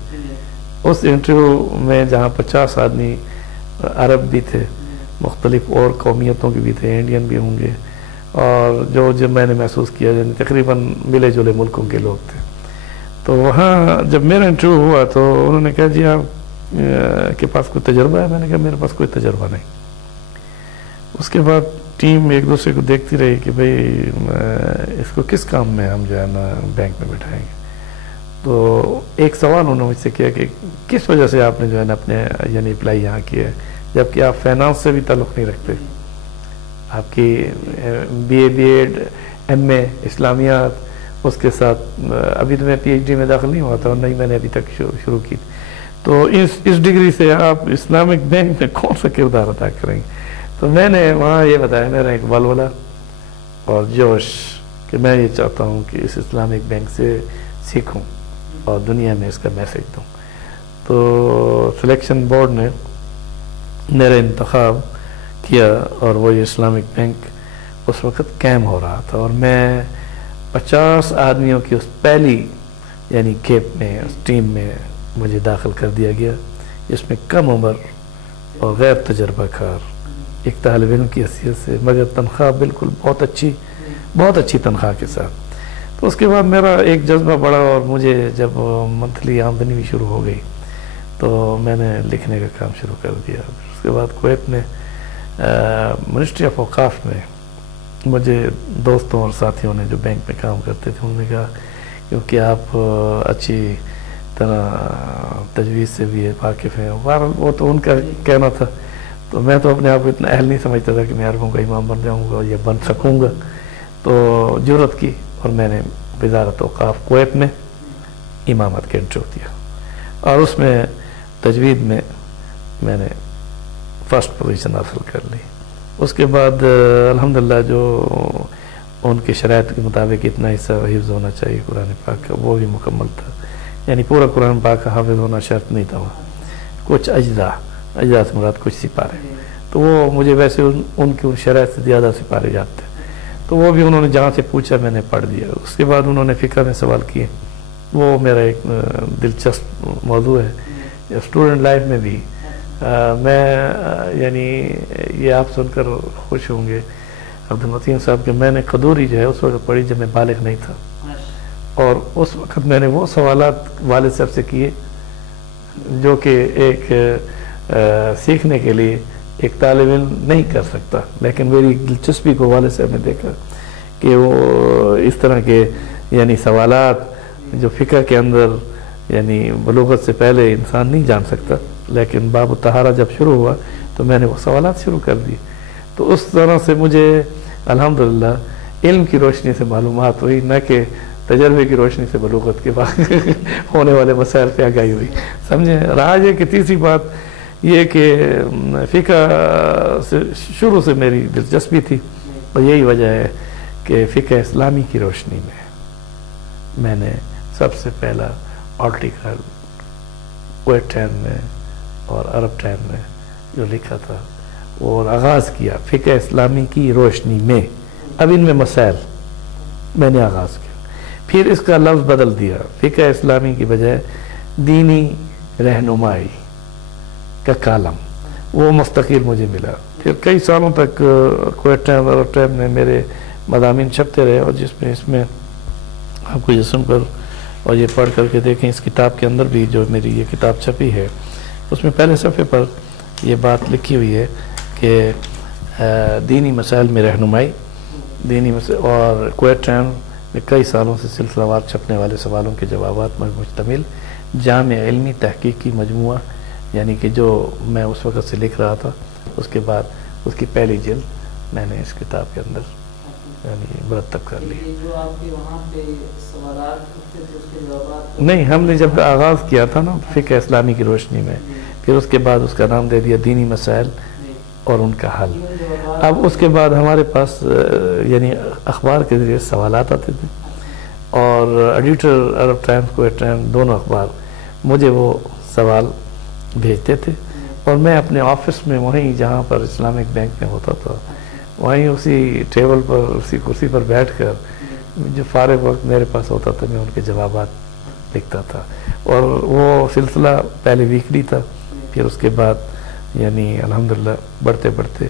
اس انٹرویو میں جہاں 50 آدمی عرب بھی تھے, مختلف اور قومیتوں کے بھی تھے, انڈین بھی ہوں گے, اور جب میں نے محسوس کیا یعنی تقریباً ملے جلے ملکوں کے لوگ تھے. تو وہاں جب میرا انٹرویو ہوا تو انہوں نے کہا جی آپ کے پاس کوئی تجربہ ہے؟ میں نے کہا میرے پاس کوئی تجربہ نہیں. اس کے بعد ٹیم ایک دوسرے کو دیکھتی رہی کہ بھئی اس کو کس کام میں ہم جو ہے نا بینک میں بٹھائیں گے. تو ایک سوال انہوں نے مجھ سے کیا کہ کس وجہ سے آپ نے جو ہے نا اپنے یعنی اپلائی یہاں کیا ہے جبکہ آپ فائنانس سے بھی تعلق نہیں رکھتے, آپ کی بی ایڈ ایم اے اسلامیات اس کے ساتھ ابھی تو میں پی ایچ ڈی میں داخل نہیں ہوا تھا اور نہیں میں نے ابھی تک شروع کی. تو اس ڈگری سے آپ اسلامک بینک میں کون سا کردار ادا کریں گے؟ تو میں نے وہاں یہ بتایا میرا ایک ولولہ اور جوش کہ میں یہ چاہتا ہوں کہ اس اسلامک بینک سے سیکھوں اور دنیا میں اس کا میسج دوں. تو سلیکشن بورڈ نے میرا انتخاب کیا اور وہ یہ اسلامک بینک اس وقت قائم ہو رہا تھا, اور میں 50 آدمیوں کی اس پہلی یعنی کیپ میں اس ٹیم میں مجھے داخل کر دیا گیا, جس میں کم عمر اور غیر تجربہ کار ایک طالب علم کی حیثیت سے, مگر تنخواہ بالکل بہت اچھی تنخواہ کے ساتھ. تو اس کے بعد میرا ایک جذبہ بڑھا اور مجھے جب منتھلی آمدنی بھی شروع ہو گئی تو میں نے لکھنے کا کام شروع کر دیا. اس کے بعد کویت میں منسٹری آف اوقاف میں مجھے دوستوں اور ساتھیوں نے جو بینک میں کام کرتے تھے انہوں نے کہا کیونکہ آپ اچھی طرح تجویز سے بھی واقف ہیں, وہ تو ان کا کہنا تھا. تو میں تو اپنے آپ کو اتنا اہل نہیں سمجھتا تھا کہ میں عربوں کا امام بن جاؤں گا یا بن سکوں گا. تو جرأت کی اور میں نے وزارت اوقاف کویت میں امامت کا انٹرویو دیا اور اس میں تجوید میں نے فرسٹ پوزیشن حاصل کر لی. اس کے بعد الحمدللہ جو ان کے شرائط کے مطابق اتنا حصہ حفظ ہونا چاہیے قرآن پاک کا وہ بھی مکمل تھا, یعنی پورا قرآن پاک کا حافظ ہونا شرط نہیں تھا. کچھ اجزاء سے مراد کچھ سپارے, تو وہ مجھے ویسے ان کی شرائط سے زیادہ سپارے یاد تھے, تو وہ بھی انہوں نے جہاں سے پوچھا میں نے پڑھ دیا. اس کے بعد انہوں نے فقہ میں سوال کیے, وہ میرا ایک دلچسپ موضوع ہے. اسٹوڈنٹ لائف میں بھی میں یعنی یہ آپ سن کر خوش ہوں گے عبدالمتین صاحب کہ میں نے قدوری جو ہے اس وقت پڑھی جب میں بالغ نہیں تھا, اور اس وقت میں نے وہ سوالات والد صاحب سے کیے جو کہ ایک سیکھنے کے لیے ایک طالب علم نہیں کر سکتا, لیکن میری دلچسپی کو والد صاحب نے دیکھا کہ وہ اس طرح کے یعنی سوالات جو فقہ کے اندر یعنی بلوغت سے پہلے انسان نہیں جان سکتا, لیکن باب الطہارہ جب شروع ہوا تو میں نے وہ سوالات شروع کر دی. تو اس طرح سے مجھے الحمدللہ علم کی روشنی سے معلومات ہوئی، نہ کہ تجربے کی روشنی سے بلوغت کے بعد ہونے والے مسائل پہ آگاہی ہوئی. سمجھیں. رہا یہ کہ تیسری بات یہ کہ فقہ سے شروع سے میری دلچسپی تھی، اور یہی وجہ ہے کہ فقہ اسلامی کی روشنی میں نے سب سے پہلا آرٹیکل کویت ٹائم میں اور عرب ٹائم میں جو لکھا تھا اور آغاز کیا فقہ اسلامی کی روشنی میں. اب ان میں مسائل میں نے آغاز کیا. پھر اس کا لفظ بدل دیا، فقہ اسلامی کی بجائے دینی رہنمائی کا کالم، وہ مستقل مجھے ملا. پھر کئی سالوں تک کویت ٹائم اور عرب ٹائم میں میرے مضامین چھپتے رہے، اور اس میں آپ کو یہ سن کر اور یہ پڑھ کر کے دیکھیں، اس کتاب کے اندر بھی جو میری یہ کتاب چھپی ہے اس میں پہلے صفحے پر یہ بات لکھی ہوئی ہے کہ دینی مسائل میں رہنمائی، اور کویت ٹائم میں کئی سالوں سے سلسلہ وار چھپنے والے سوالوں کے جوابات پر مشتمل جامع علمی تحقیقی مجموعہ، یعنی کہ جو میں اس وقت سے لکھ رہا تھا، اس کے بعد اس کی پہلی جلد میں نے اس کتاب کے اندر یعنی مرتب کر لی. جو آپ کے وہاں پہ سوالات ہوتے تھے اس کے جوابات نہیں، ہم نے جب آغاز کیا تھا نا فقہ اسلامی کی روشنی میں، پھر اس کے بعد اس کا نام دے دیا دینی مسائل اور ان کا حل. اب اس کے بعد ہمارے پاس یعنی اخبار کے ذریعے سوالات آتے تھے، اور ایڈیٹر عرب ٹائمز کویت ٹائم دونوں اخبار مجھے وہ سوال بھیجتے تھے، اور میں اپنے آفس میں وہیں جہاں پر اسلامک بینک میں ہوتا تھا وہیں اسی ٹیبل پر اسی کرسی پر بیٹھ کر جو فارغ وقت میرے پاس ہوتا تھا میں ان کے جوابات لکھتا تھا. اور وہ سلسلہ پہلے ویکلی تھا، پھر اس کے بعد یعنی الحمدللہ بڑھتے بڑھتے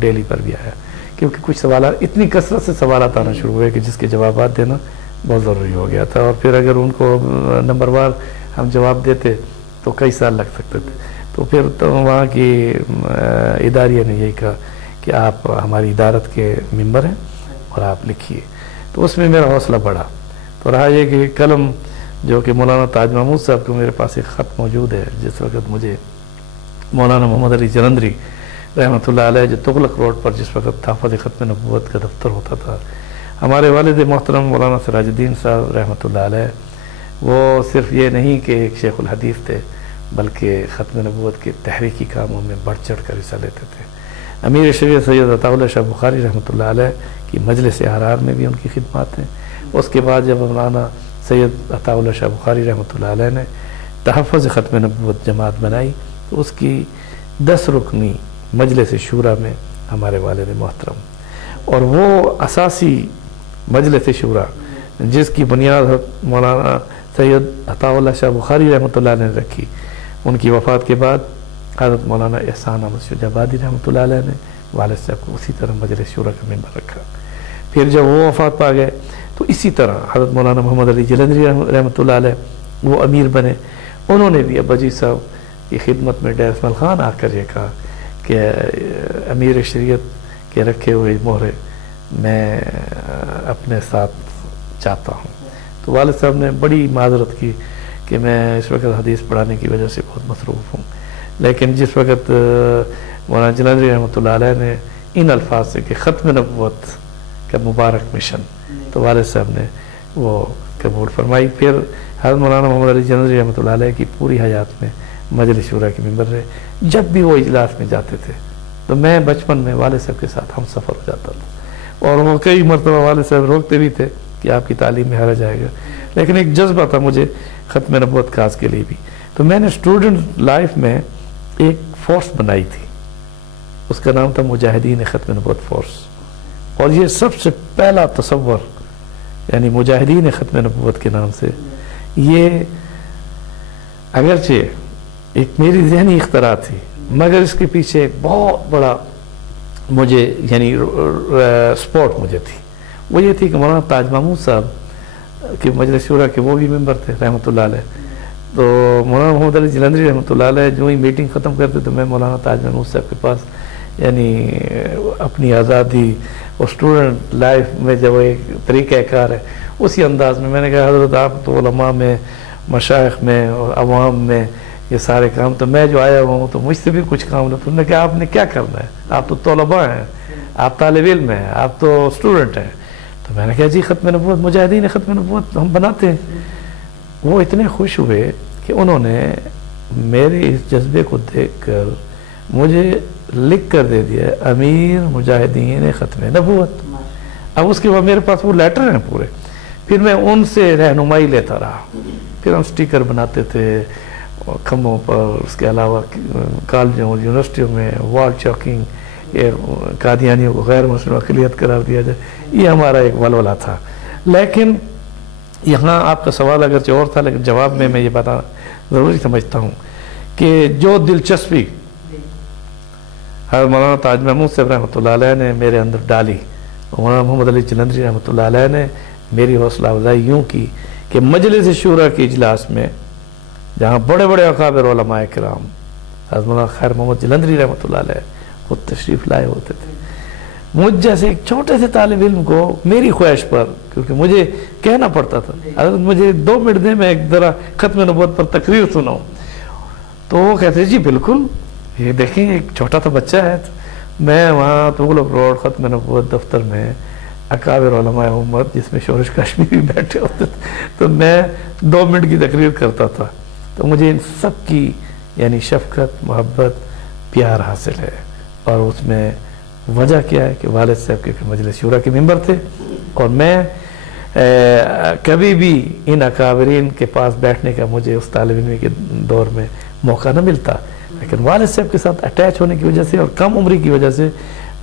ڈیلی پر بھی آیا، کیونکہ کچھ سوالات اتنی کثرت سے سوالات آنا شروع ہوئے کہ جس کے جوابات دینا بہت ضروری ہو گیا تھا. اور پھر اگر ان کو نمبر وار ہم جواب دیتے تو کئی سال لگ سکتے تھے. تو پھر تو وہاں کی اداریہ نے یہی کہا کہ آپ ہماری ادارت کے ممبر ہیں اور آپ لکھیے. تو اس میں میرا حوصلہ بڑھا. تو رہا یہ کہ قلم جو کہ مولانا تاج محمود صاحب کو میرے پاس ایک خط موجود ہے، جس وقت مجھے مولانا محمد علی جلندری رحمۃ اللہ علیہ جو تغلق روڈ پر جس وقت تحفظ ختم نبوت کا دفتر ہوتا تھا، ہمارے والد محترم مولانا سراج الدین صاحب رحمۃ اللہ علیہ وہ صرف یہ نہیں کہ ایک شیخ الحدیث تھے بلکہ ختم نبوت کے تحریکی کاموں میں بڑھ چڑھ کر حصہ لیتے تھے. امیر شریعت سید عطا اللہ شاہ بخاری رحمۃ اللہ علیہ کی مجلس احرار میں بھی ان کی خدمات ہیں. اس کے بعد جب مولانا سید عطا اللہ شاہ بخاری رحمۃ اللہ علیہ نے تحفظ ختم نبوت جماعت بنائی تو اس کی 10 رکنی مجلس شورا میں ہمارے والد محترم، اور وہ اساسی مجلس شورا جس کی بنیاد مولانا سید عطا اللہ شاہ بخاری رحمۃ اللہ نے رکھی، ان کی وفات کے بعد حضرت مولانا احسان احمد شجاع آبادی رحمۃ اللہ علیہ نے والد صاحب کو اسی طرح مجلس شورا کا ممبر رکھا. پھر جب وہ وفات پا گئے تو اسی طرح حضرت مولانا محمد علی جلندری رحمۃ اللہ علیہ وہ امیر بنے. انہوں نے بھی ابا جی صاحب کی خدمت میں ڈیر اسماعیل خان آ کر یہ کہا کہ امیر شریعت کے رکھے ہوئے مہرے میں اپنے ساتھ چاہتا ہوں. تو والد صاحب نے بڑی معذرت کی کہ میں اس وقت حدیث پڑھانے کی وجہ سے بہت مصروف ہوں، لیکن جس وقت مولانا جلندری رحمۃ اللہ علیہ نے ان الفاظ سے کہ ختم نبوت کا مبارک مشن، تو والد صاحب نے وہ قبول فرمائی. پھر حضرت مولانا محمد علی جلندری رحمۃ اللہ علیہ کی پوری حیات میں مجلس شورا کے ممبر رہے. جب بھی وہ اجلاس میں جاتے تھے تو میں بچپن میں والد صاحب کے ساتھ ہم سفر ہو جاتا تھا، اور وہ کئی مرتبہ والد صاحب روکتے بھی تھے کہ آپ کی تعلیم میں حرج آئے گا، لیکن ایک جذبہ تھا مجھے ختم نبوت کاز کے لیے بھی. تو میں نے اسٹوڈنٹ لائف میں ایک فورس بنائی تھی، اس کا نام تھا مجاہدین ختم نبوت فورس، اور یہ سب سے پہلا تصور یعنی مجاہدین ختم نبوت کے نام سے، یہ اگرچہ ایک میری ذہنی اختراع تھی مگر اس کے پیچھے ایک بہت بڑا مجھے یعنی سپورٹ مجھے تھی. وہ یہ تھی کہ مولانا تاج محمود صاحب کے مجلس شورا کے وہ بھی ممبر تھے رحمۃ اللہ علیہ. تو مولانا محمد علی جلندری رحمۃ اللہ علیہ جو ہی میٹنگ ختم کرتے تو میں مولانا تاج محمود صاحب کے پاس یعنی اپنی آزادی اور اسٹوڈنٹ لائف میں جو ایک طریقہ کار ہے اسی انداز میں نے کہا حضرت آپ تو علماء میں مشائخ میں اور عوام میں یہ سارے کام تو میں جو آیا ہوا ہوں تو مجھ سے بھی کچھ کام نہیں. تم نے کہا آپ نے کیا کرنا ہے, آپ تو طلباء ہیں, آپ طالب علم ہیں, آپ تو اسٹوڈنٹ ہیں. تو میں نے کہا جی ختم نبوت, مجاہدین ختم نبوت ہم بناتے ہیں. وہ اتنے خوش ہوئے کہ انہوں نے میرے اس جذبے کو دیکھ کر مجھے لکھ کر دے دیا امیر مجاہدین ختم نبوت. اب اس کے بعد میرے پاس وہ لیٹر ہیں پورے. پھر میں ان سے رہنمائی لیتا رہا. پھر ہم سٹیکر بناتے تھے کھمبوں پر, اس کے علاوہ کالجوں اور یونیورسٹیوں میں وال چاکنگ, یہ قادیانیوں کو غیر مسلم اقلیت قرار دیا جائے, یہ ہمارا ایک ولولہ تھا. لیکن یہاں آپ کا سوال اگرچہ اور تھا, لیکن جواب میں یہ بتا ضروری سمجھتا ہوں کہ جو دلچسپی حضرت مولانا تاج محمود صاحب رحمۃ اللہ علیہ نے میرے اندر ڈالی, مولانا محمد علی جلندری رحمۃ اللہ علیہ نے میری حوصلہ افزائی یوں کی کہ مجلس شورا کے اجلاس میں جہاں بڑے بڑے اکابر علماء کرام حضرت مولانا خیر محمد جلندری رحمۃ اللہ علیہ خود تشریف لائے ہوتے تھے, مجھ جیسے ایک چھوٹے سے طالب علم کو میری خواہش پر, کیونکہ مجھے کہنا پڑتا تھا حضرت مجھے 2 منٹ دیں میں ایک ذرا ختم نبوت پر تقریر سناؤں, تو وہ کہتے جی بالکل, یہ دیکھیں ایک چھوٹا سا بچہ ہے. میں وہاں تغلق روڈ ختم نبوت دفتر میں اکابر علماء امت جس میں شورش کشمیری بیٹھے ہوتے تھے, تو میں 2 منٹ کی تقریر کرتا تھا. تو مجھے ان سب کی یعنی شفقت, محبت, پیار حاصل ہے. اور اس میں وجہ کیا ہے کہ والد صاحب کے مجلس شورا کے ممبر تھے, اور میں کبھی بھی ان اکابرین کے پاس بیٹھنے کا مجھے اس طالب علمی کے دور میں موقع نہ ملتا, لیکن والد صاحب کے ساتھ اٹیچ ہونے کی وجہ سے اور کم عمری کی وجہ سے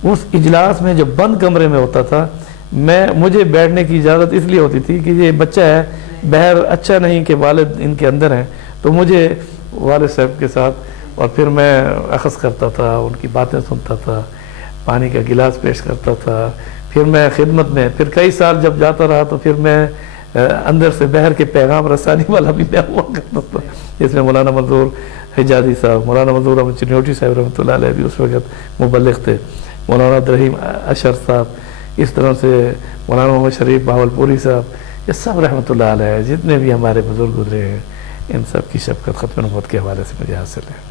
اس اجلاس میں جو بند کمرے میں ہوتا تھا, مجھے بیٹھنے کی اجازت اس لیے ہوتی تھی کہ یہ بچہ ہے, بہر اچھا نہیں کہ والد ان کے اندر ہیں, تو مجھے والد صاحب کے ساتھ, اور پھر میں اخذ کرتا تھا, ان کی باتیں سنتا تھا, پانی کا گلاس پیش کرتا تھا. پھر میں خدمت میں پھر کئی سال جب جاتا رہا تو پھر میں اندر سے بہر کے پیغام رسانی والا بھی میں ہوا کرتا تھا, جس میں مولانا منظور حجازی صاحب, مولانا منظور احمد چنیوٹی صاحب رحمۃ اللہ علیہ بھی اس وقت مبلغ تھے, مولانا عبدالرحیم اشر صاحب, اس طرح سے مولانا محمد شریف بہاولپوری صاحب, یہ سب رحمۃ اللہ علیہ جتنے بھی ہمارے بزرگ گزرے ہیں, ان سب کی شفقت ختم نبوت کے حوالے سے مجھے حاصل ہے.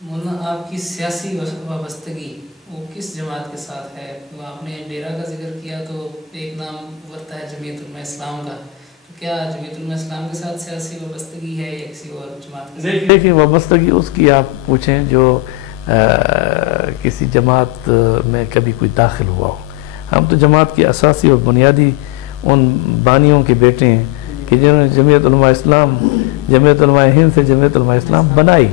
مولانا آپ کی سیاسی وابستگی وہ کس جماعت کے ساتھ ہے؟ آپ نے ڈیرا کا ذکر کیا تو ایک نام ابھرتا ہے جمعیت علماء اسلام کا, تو کیا جمعیت علماء اسلام کے ساتھ سیاسی وابستگی ہے یا کسی اور جماعت کے ساتھ؟ دیکھیں, وابستگی اس کی آپ پوچھیں جو کسی جماعت میں کبھی کوئی داخل ہوا ہو. ہم تو جماعت کی اساسی اور بنیادی ان بانیوں کے بیٹے ہیں کہ جنہوں نے جمعیت علماء اسلام, جمعیت علماء ہند سے جمعیت علماء اسلام بنائی.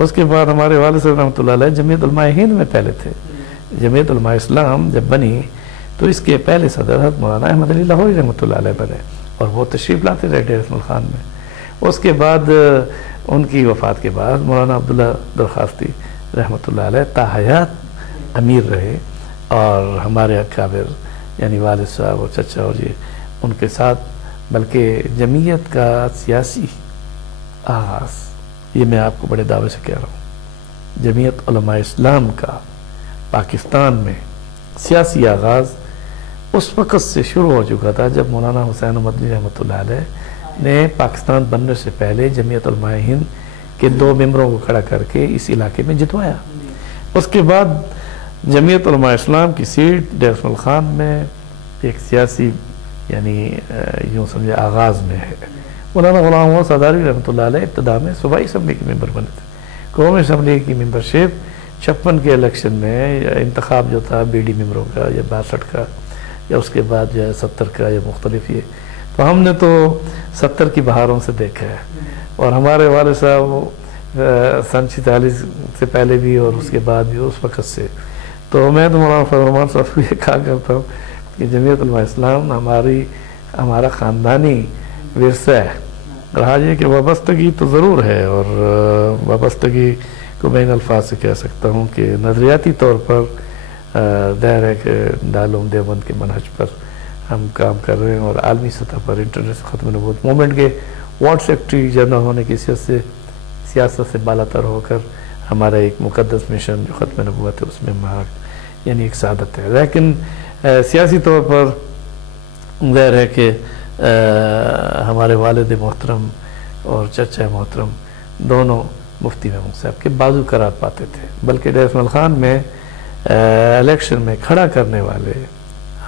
اس کے بعد ہمارے والد صاحب رحمۃ اللہ علیہ جمعیت علماء ہند میں پہلے تھے. جمعیت علماء اسلام جب بنی تو اس کے پہلے صدر حضرت مولانا احمد علی لاہوری رحمۃ اللہ علیہ بنے, اور وہ تشریف لاتے رہے ڈیر اسماعیل خان میں. اس کے بعد ان کی وفات کے بعد مولانا عبداللہ درخواستی رحمۃ اللہ علیہ تاحیات امیر رہے, اور ہمارے اکابر یعنی والد صاحب اور چچا اور یہ ان کے ساتھ, بلکہ جمعیت کا سیاسی آغاز, یہ میں آپ کو بڑے دعوے سے کہہ رہا ہوں, جمعیت علماء اسلام کا پاکستان میں سیاسی آغاز اس وقت سے شروع ہو چکا تھا جب مولانا حسین مدنی رحمۃ اللہ علیہ نے پاکستان بننے سے پہلے جمعیت علماء ہند کے 2 ممبروں کو کھڑا کر کے اس علاقے میں جتوایا. اس کے بعد جمعیت علماء اسلام کی سیٹ ڈیر اسماعیل خان میں ایک سیاسی یعنی یوں سمجھے آغاز میں ہے. مولانا غلام محمد سرداری رحمۃ اللہ علیہ ابتدا میں صوبائی اسمبلی کے ممبر بنے تھے. قومی اسمبلی کی ممبرشپ 56 کے الیکشن میں انتخاب جو تھا بی ڈی ممبروں کا یا 62 کا یا اس کے بعد جو ہے 70 کا یا مختلف, یہ تو ہم نے تو 70 کی بہاروں سے دیکھا ہے, اور ہمارے والد صاحب سن 46 سے پہلے بھی اور اس کے بعد بھی اس وقت سے. تو میں تو مولانا فضل الرحمان صاحب کو یہ کہا کرتا ہوں کہ جمعیت علماء اسلام ہمارا خاندانی ورثہ ہے. رہا یہ کہ وابستگی تو ضرور ہے, اور وابستگی کو میں ان الفاظ سے کہہ سکتا ہوں کہ نظریاتی طور پر ظاہر ہے کہ دارالعلوم دیوبند کے منہج پر ہم کام کر رہے ہیں, اور عالمی سطح پر انٹرنیشنل ختم نبوت موومنٹ کے وارڈ سیکرٹری جنرل ہونے کی سیاست سے بالا تر ہو کر ہمارا ایک مقدس مشن جو ختم نبوت ہے اس میں ہمارا یعنی ایک سعادت ہے. لیکن سیاسی طور پر ظاہر ہے کہ ہمارے والد محترم اور چچا محترم دونوں مفتی محمود صاحب کے بازو قرار پاتے تھے، بلکہ ڈیر اسماعیل خان میں الیکشن میں کھڑا کرنے والے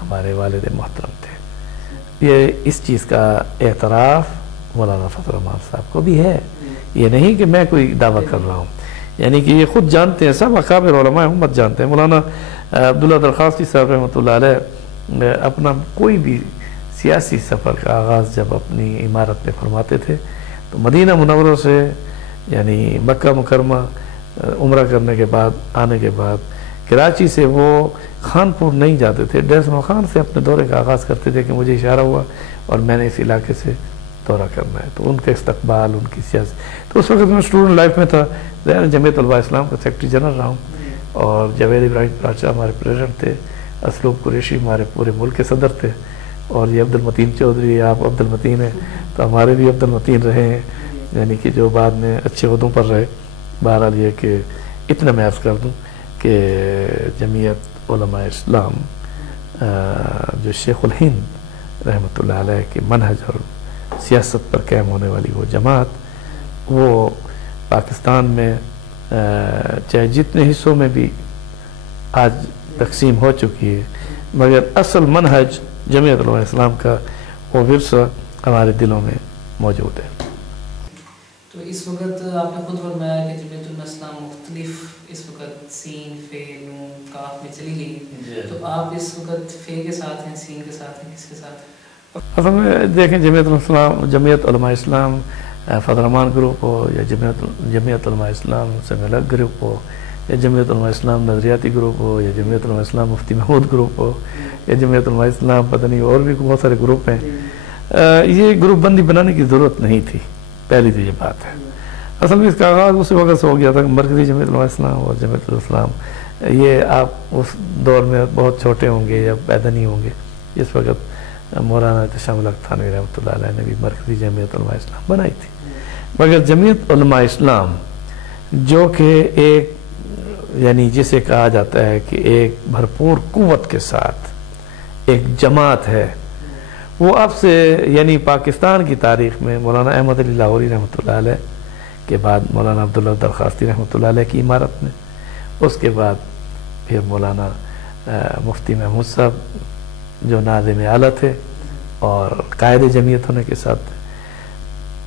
ہمارے والد محترم تھے۔ یہ اس چیز کا اعتراف مولانا فضل الرحمان صاحب کو بھی ہے، یہ نہیں کہ میں کوئی دعویٰ کر رہا ہوں، یعنی کہ یہ خود جانتے ہیں، سب اکابر علماء امت جانتے ہیں۔ مولانا عبداللہ درخواستی صاحب رحمۃ اللہ علیہ اپنا کوئی بھی سیاسی سفر کا آغاز جب اپنی عمارت میں فرماتے تھے تو مدینہ منورہ سے یعنی مکہ مکرمہ عمرہ کرنے کے بعد آنے کے بعد کراچی سے وہ خانپور نہیں جاتے تھے، ڈیر اسماعیل خان سے اپنے دورے کا آغاز کرتے تھے کہ مجھے اشارہ ہوا اور میں نے اس علاقے سے دورہ کرنا ہے، تو ان کا استقبال، ان کی سیاست۔ تو اس وقت میں اسٹوڈنٹ لائف میں تھا، جمعیت علماء اسلام کا سیکرٹری جنرل رہا ہوں، اور جاوید ابراہیم پراچا ہمارے پریزیڈنٹ تھے، اسلوب قریشی ہمارے پورے ملک کے صدر تھے، اور یہ عبد المتین چودھری، آپ عبد المتین ہیں تو ہمارے بھی عبد المتین رہے ہیں، یعنی کہ جو بعد میں اچھے عہدوں پر رہے۔ بہرحال یہ کہ اتنا میں عرض کر دوں کہ جمعیت علماء اسلام جو شیخ الہند رحمۃ اللہ علیہ کے منہج اور سیاست پر قائم ہونے والی وہ جماعت، وہ پاکستان میں چاہے جتنے حصوں میں بھی آج تقسیم ہو چکی ہے، مگر اصل منہج جمعیت علماء اسلام کا وہ ورثہ ہمارے دلوں میں موجود ہے۔ تو اس وقت آپ نے خود فرمایا کہ جمعیت علماء اسلام مختلف اس وقت سین، فے، نون، کاف میں چلی گئی، تو آپ اس وقت فے کے ساتھ ہیں، سین کے ساتھ ہیں، کس کے ساتھ ہیں؟ اصل میں دیکھیں جمعیت علماء اسلام فضل الرحمان گروپ ہو یا جمعیت علماء اسلام سے الگ گروپ ہو یا جمعیت علماء اسلام نظریاتی گروپ ہو یا جمعیت علماء اسلام مفتی محمود گروپ ہو یا جمعیت علماء اسلام پتہ نہیں اور بھی بہت سارے گروپ ہیں، یہ گروپ بندی بنانے کی ضرورت نہیں تھی، پہلی تو یہ بات ہے۔ اصل میں اس کا آغاز اسی وقت سے ہو گیا تھا کہ مرکزی جمعیت علماء اسلام اور جمعیت الاسلام، یہ آپ اس دور میں بہت چھوٹے ہوں گے یا پیدا نہیں ہوں گے، اس وقت مولانا احتشام الحق تھانوی رحمۃ اللہ علیہ نے بھی مرکزی جمعیت علماء اسلام بنائی تھی، مگر جمعیت علماء اسلام جو کہ ایک یعنی جسے کہا جاتا ہے کہ ایک بھرپور قوت کے ساتھ ایک جماعت ہے، وہ اب سے یعنی پاکستان کی تاریخ میں مولانا احمد علی لاہوری رحمۃ اللہ علیہ کے بعد مولانا عبداللہ درخواستی رحمۃ اللہ علیہ کی عمارت میں، اس کے بعد پھر مولانا مفتی محمود صاحب جو ناظم اعلیٰ تھے اور قائد جمعیت ہونے کے ساتھ تھے،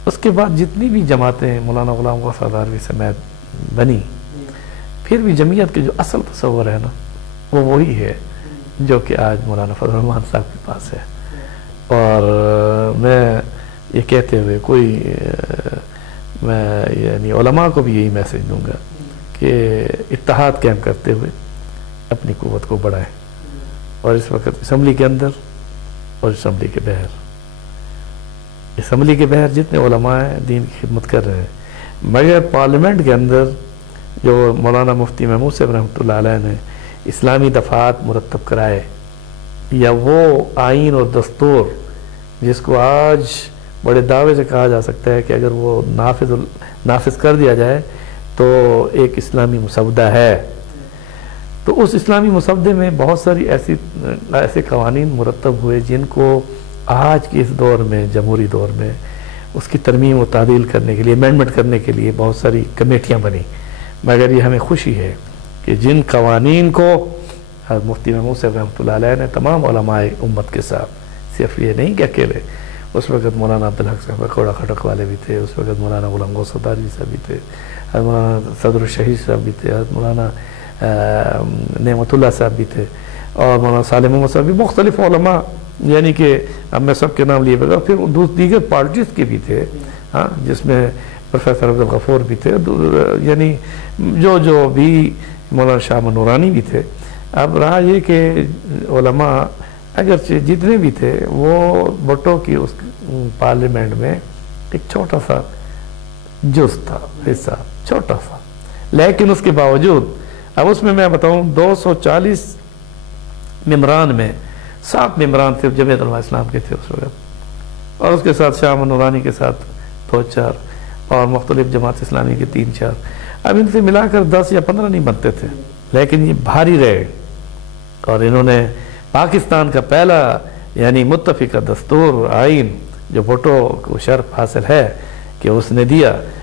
اس کے بعد جتنی بھی جماعتیں مولانا غلام غوث ہزاروی سمیت بنی، پھر بھی جمعیت کے جو اصل تصور ہے نا وہ وہی ہے جو کہ آج مولانا فضل الرحمان صاحب کے پاس ہے۔ اور میں یہ کہتے ہوئے میں یعنی علماء کو بھی یہی میسج دوں گا کہ اتحاد قائم کرتے ہوئے اپنی قوت کو بڑھائیں، اور اس وقت اسمبلی کے اندر اور اسمبلی کے باہر جتنے علماء ہیں دین کی خدمت کر رہے ہیں، مگر پارلیمنٹ کے اندر جو مولانا مفتی محمود صاحب رحمۃ اللہ علیہ نے اسلامی دفعات مرتب کرائے، یا وہ آئین اور دستور جس کو آج بڑے دعوے سے کہا جا سکتا ہے کہ اگر وہ نافذ کر دیا جائے تو ایک اسلامی مسودہ ہے، تو اس اسلامی مسودے میں بہت ساری ایسے قوانین مرتب ہوئے جن کو آج کے اس دور میں، جمہوری دور میں، اس کی ترمیم و تعدیل کرنے کے لیے، امینڈمنٹ کرنے کے لیے بہت ساری کمیٹیاں بنی، مگر یہ ہمیں خوشی ہے کہ جن قوانین کو مفتی محمود صاحب رحمۃ اللہ علیہ نے تمام علماء امت کے ساتھ، صرف یہ نہیں کہ اکیلے، اس وقت مولانا عبدالحق صاحب کوڑا کھٹک والے بھی تھے، اس وقت مولانا غلام غوث ہزاروی صاحب بھی تھے، مولانا صدر الشہید صاحب بھی تھے، مولانا نعمت اللہ صاحب بھی تھے، اور مولانا سالم محمد صاحب بھی، مختلف علماء، یعنی کہ اب میں سب کے نام لیے بغیر، پھر دیگر پارٹیز کے بھی تھے، ہاں، جس میں پروفیسر عبدالغفور بھی تھے، یعنی جو بھی مولانا شاہ نورانی بھی تھے۔ اب رہا یہ کہ علماء اگرچہ جتنے بھی تھے وہ بھٹو کی اس پارلیمنٹ میں ایک چھوٹا سا جز تھا، حصہ چھوٹا سا، لیکن اس کے باوجود اب اس میں بتاؤں 240 ممبران میں 7 ممبران صرف جمعیت علماء اسلام کے تھے اس وقت، اور اس کے ساتھ شاہ نورانی کے ساتھ 2-4 اور مختلف جماعت اسلامی کے 3-4، اب ان سے ملا کر 10 یا 15 نہیں بنتے تھے، لیکن یہ بھاری رہے، اور انہوں نے پاکستان کا پہلا یعنی متفقہ دستور آئین جو بھٹو کو شرف حاصل ہے کہ اس نے دیا،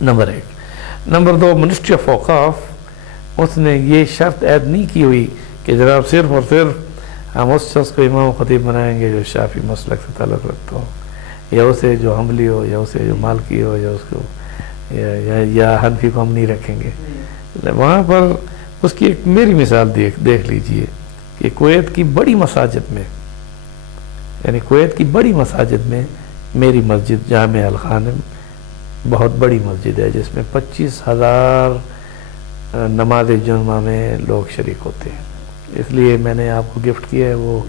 نمبر 1۔ نمبر 2، منسٹری آف اوقاف اس نے یہ شرط عائد نہیں کی ہوئی کہ جناب صرف اور صرف ہم اس شخص کو امام و خطیب بنائیں گے جو شافعی مسلک سے تعلق رکھتا ہو، یا اسے جو حنبلی ہو، یا اسے جو مالکی ہو، یا اس کو یا حنفی کو ہم نہیں رکھیں گے۔ وہاں پر اس کی ایک میری مثال دیکھ لیجئے کہ کویت کی بڑی مساجد میں، یعنی کویت کی بڑی مساجد میں میری مسجد جامع الخانم بہت بڑی مسجد ہے، جس میں 25,000 نماز جمعہ میں لوگ شریک ہوتے ہیں۔ اس لیے میں نے آپ کو گفٹ کیا ہے وہ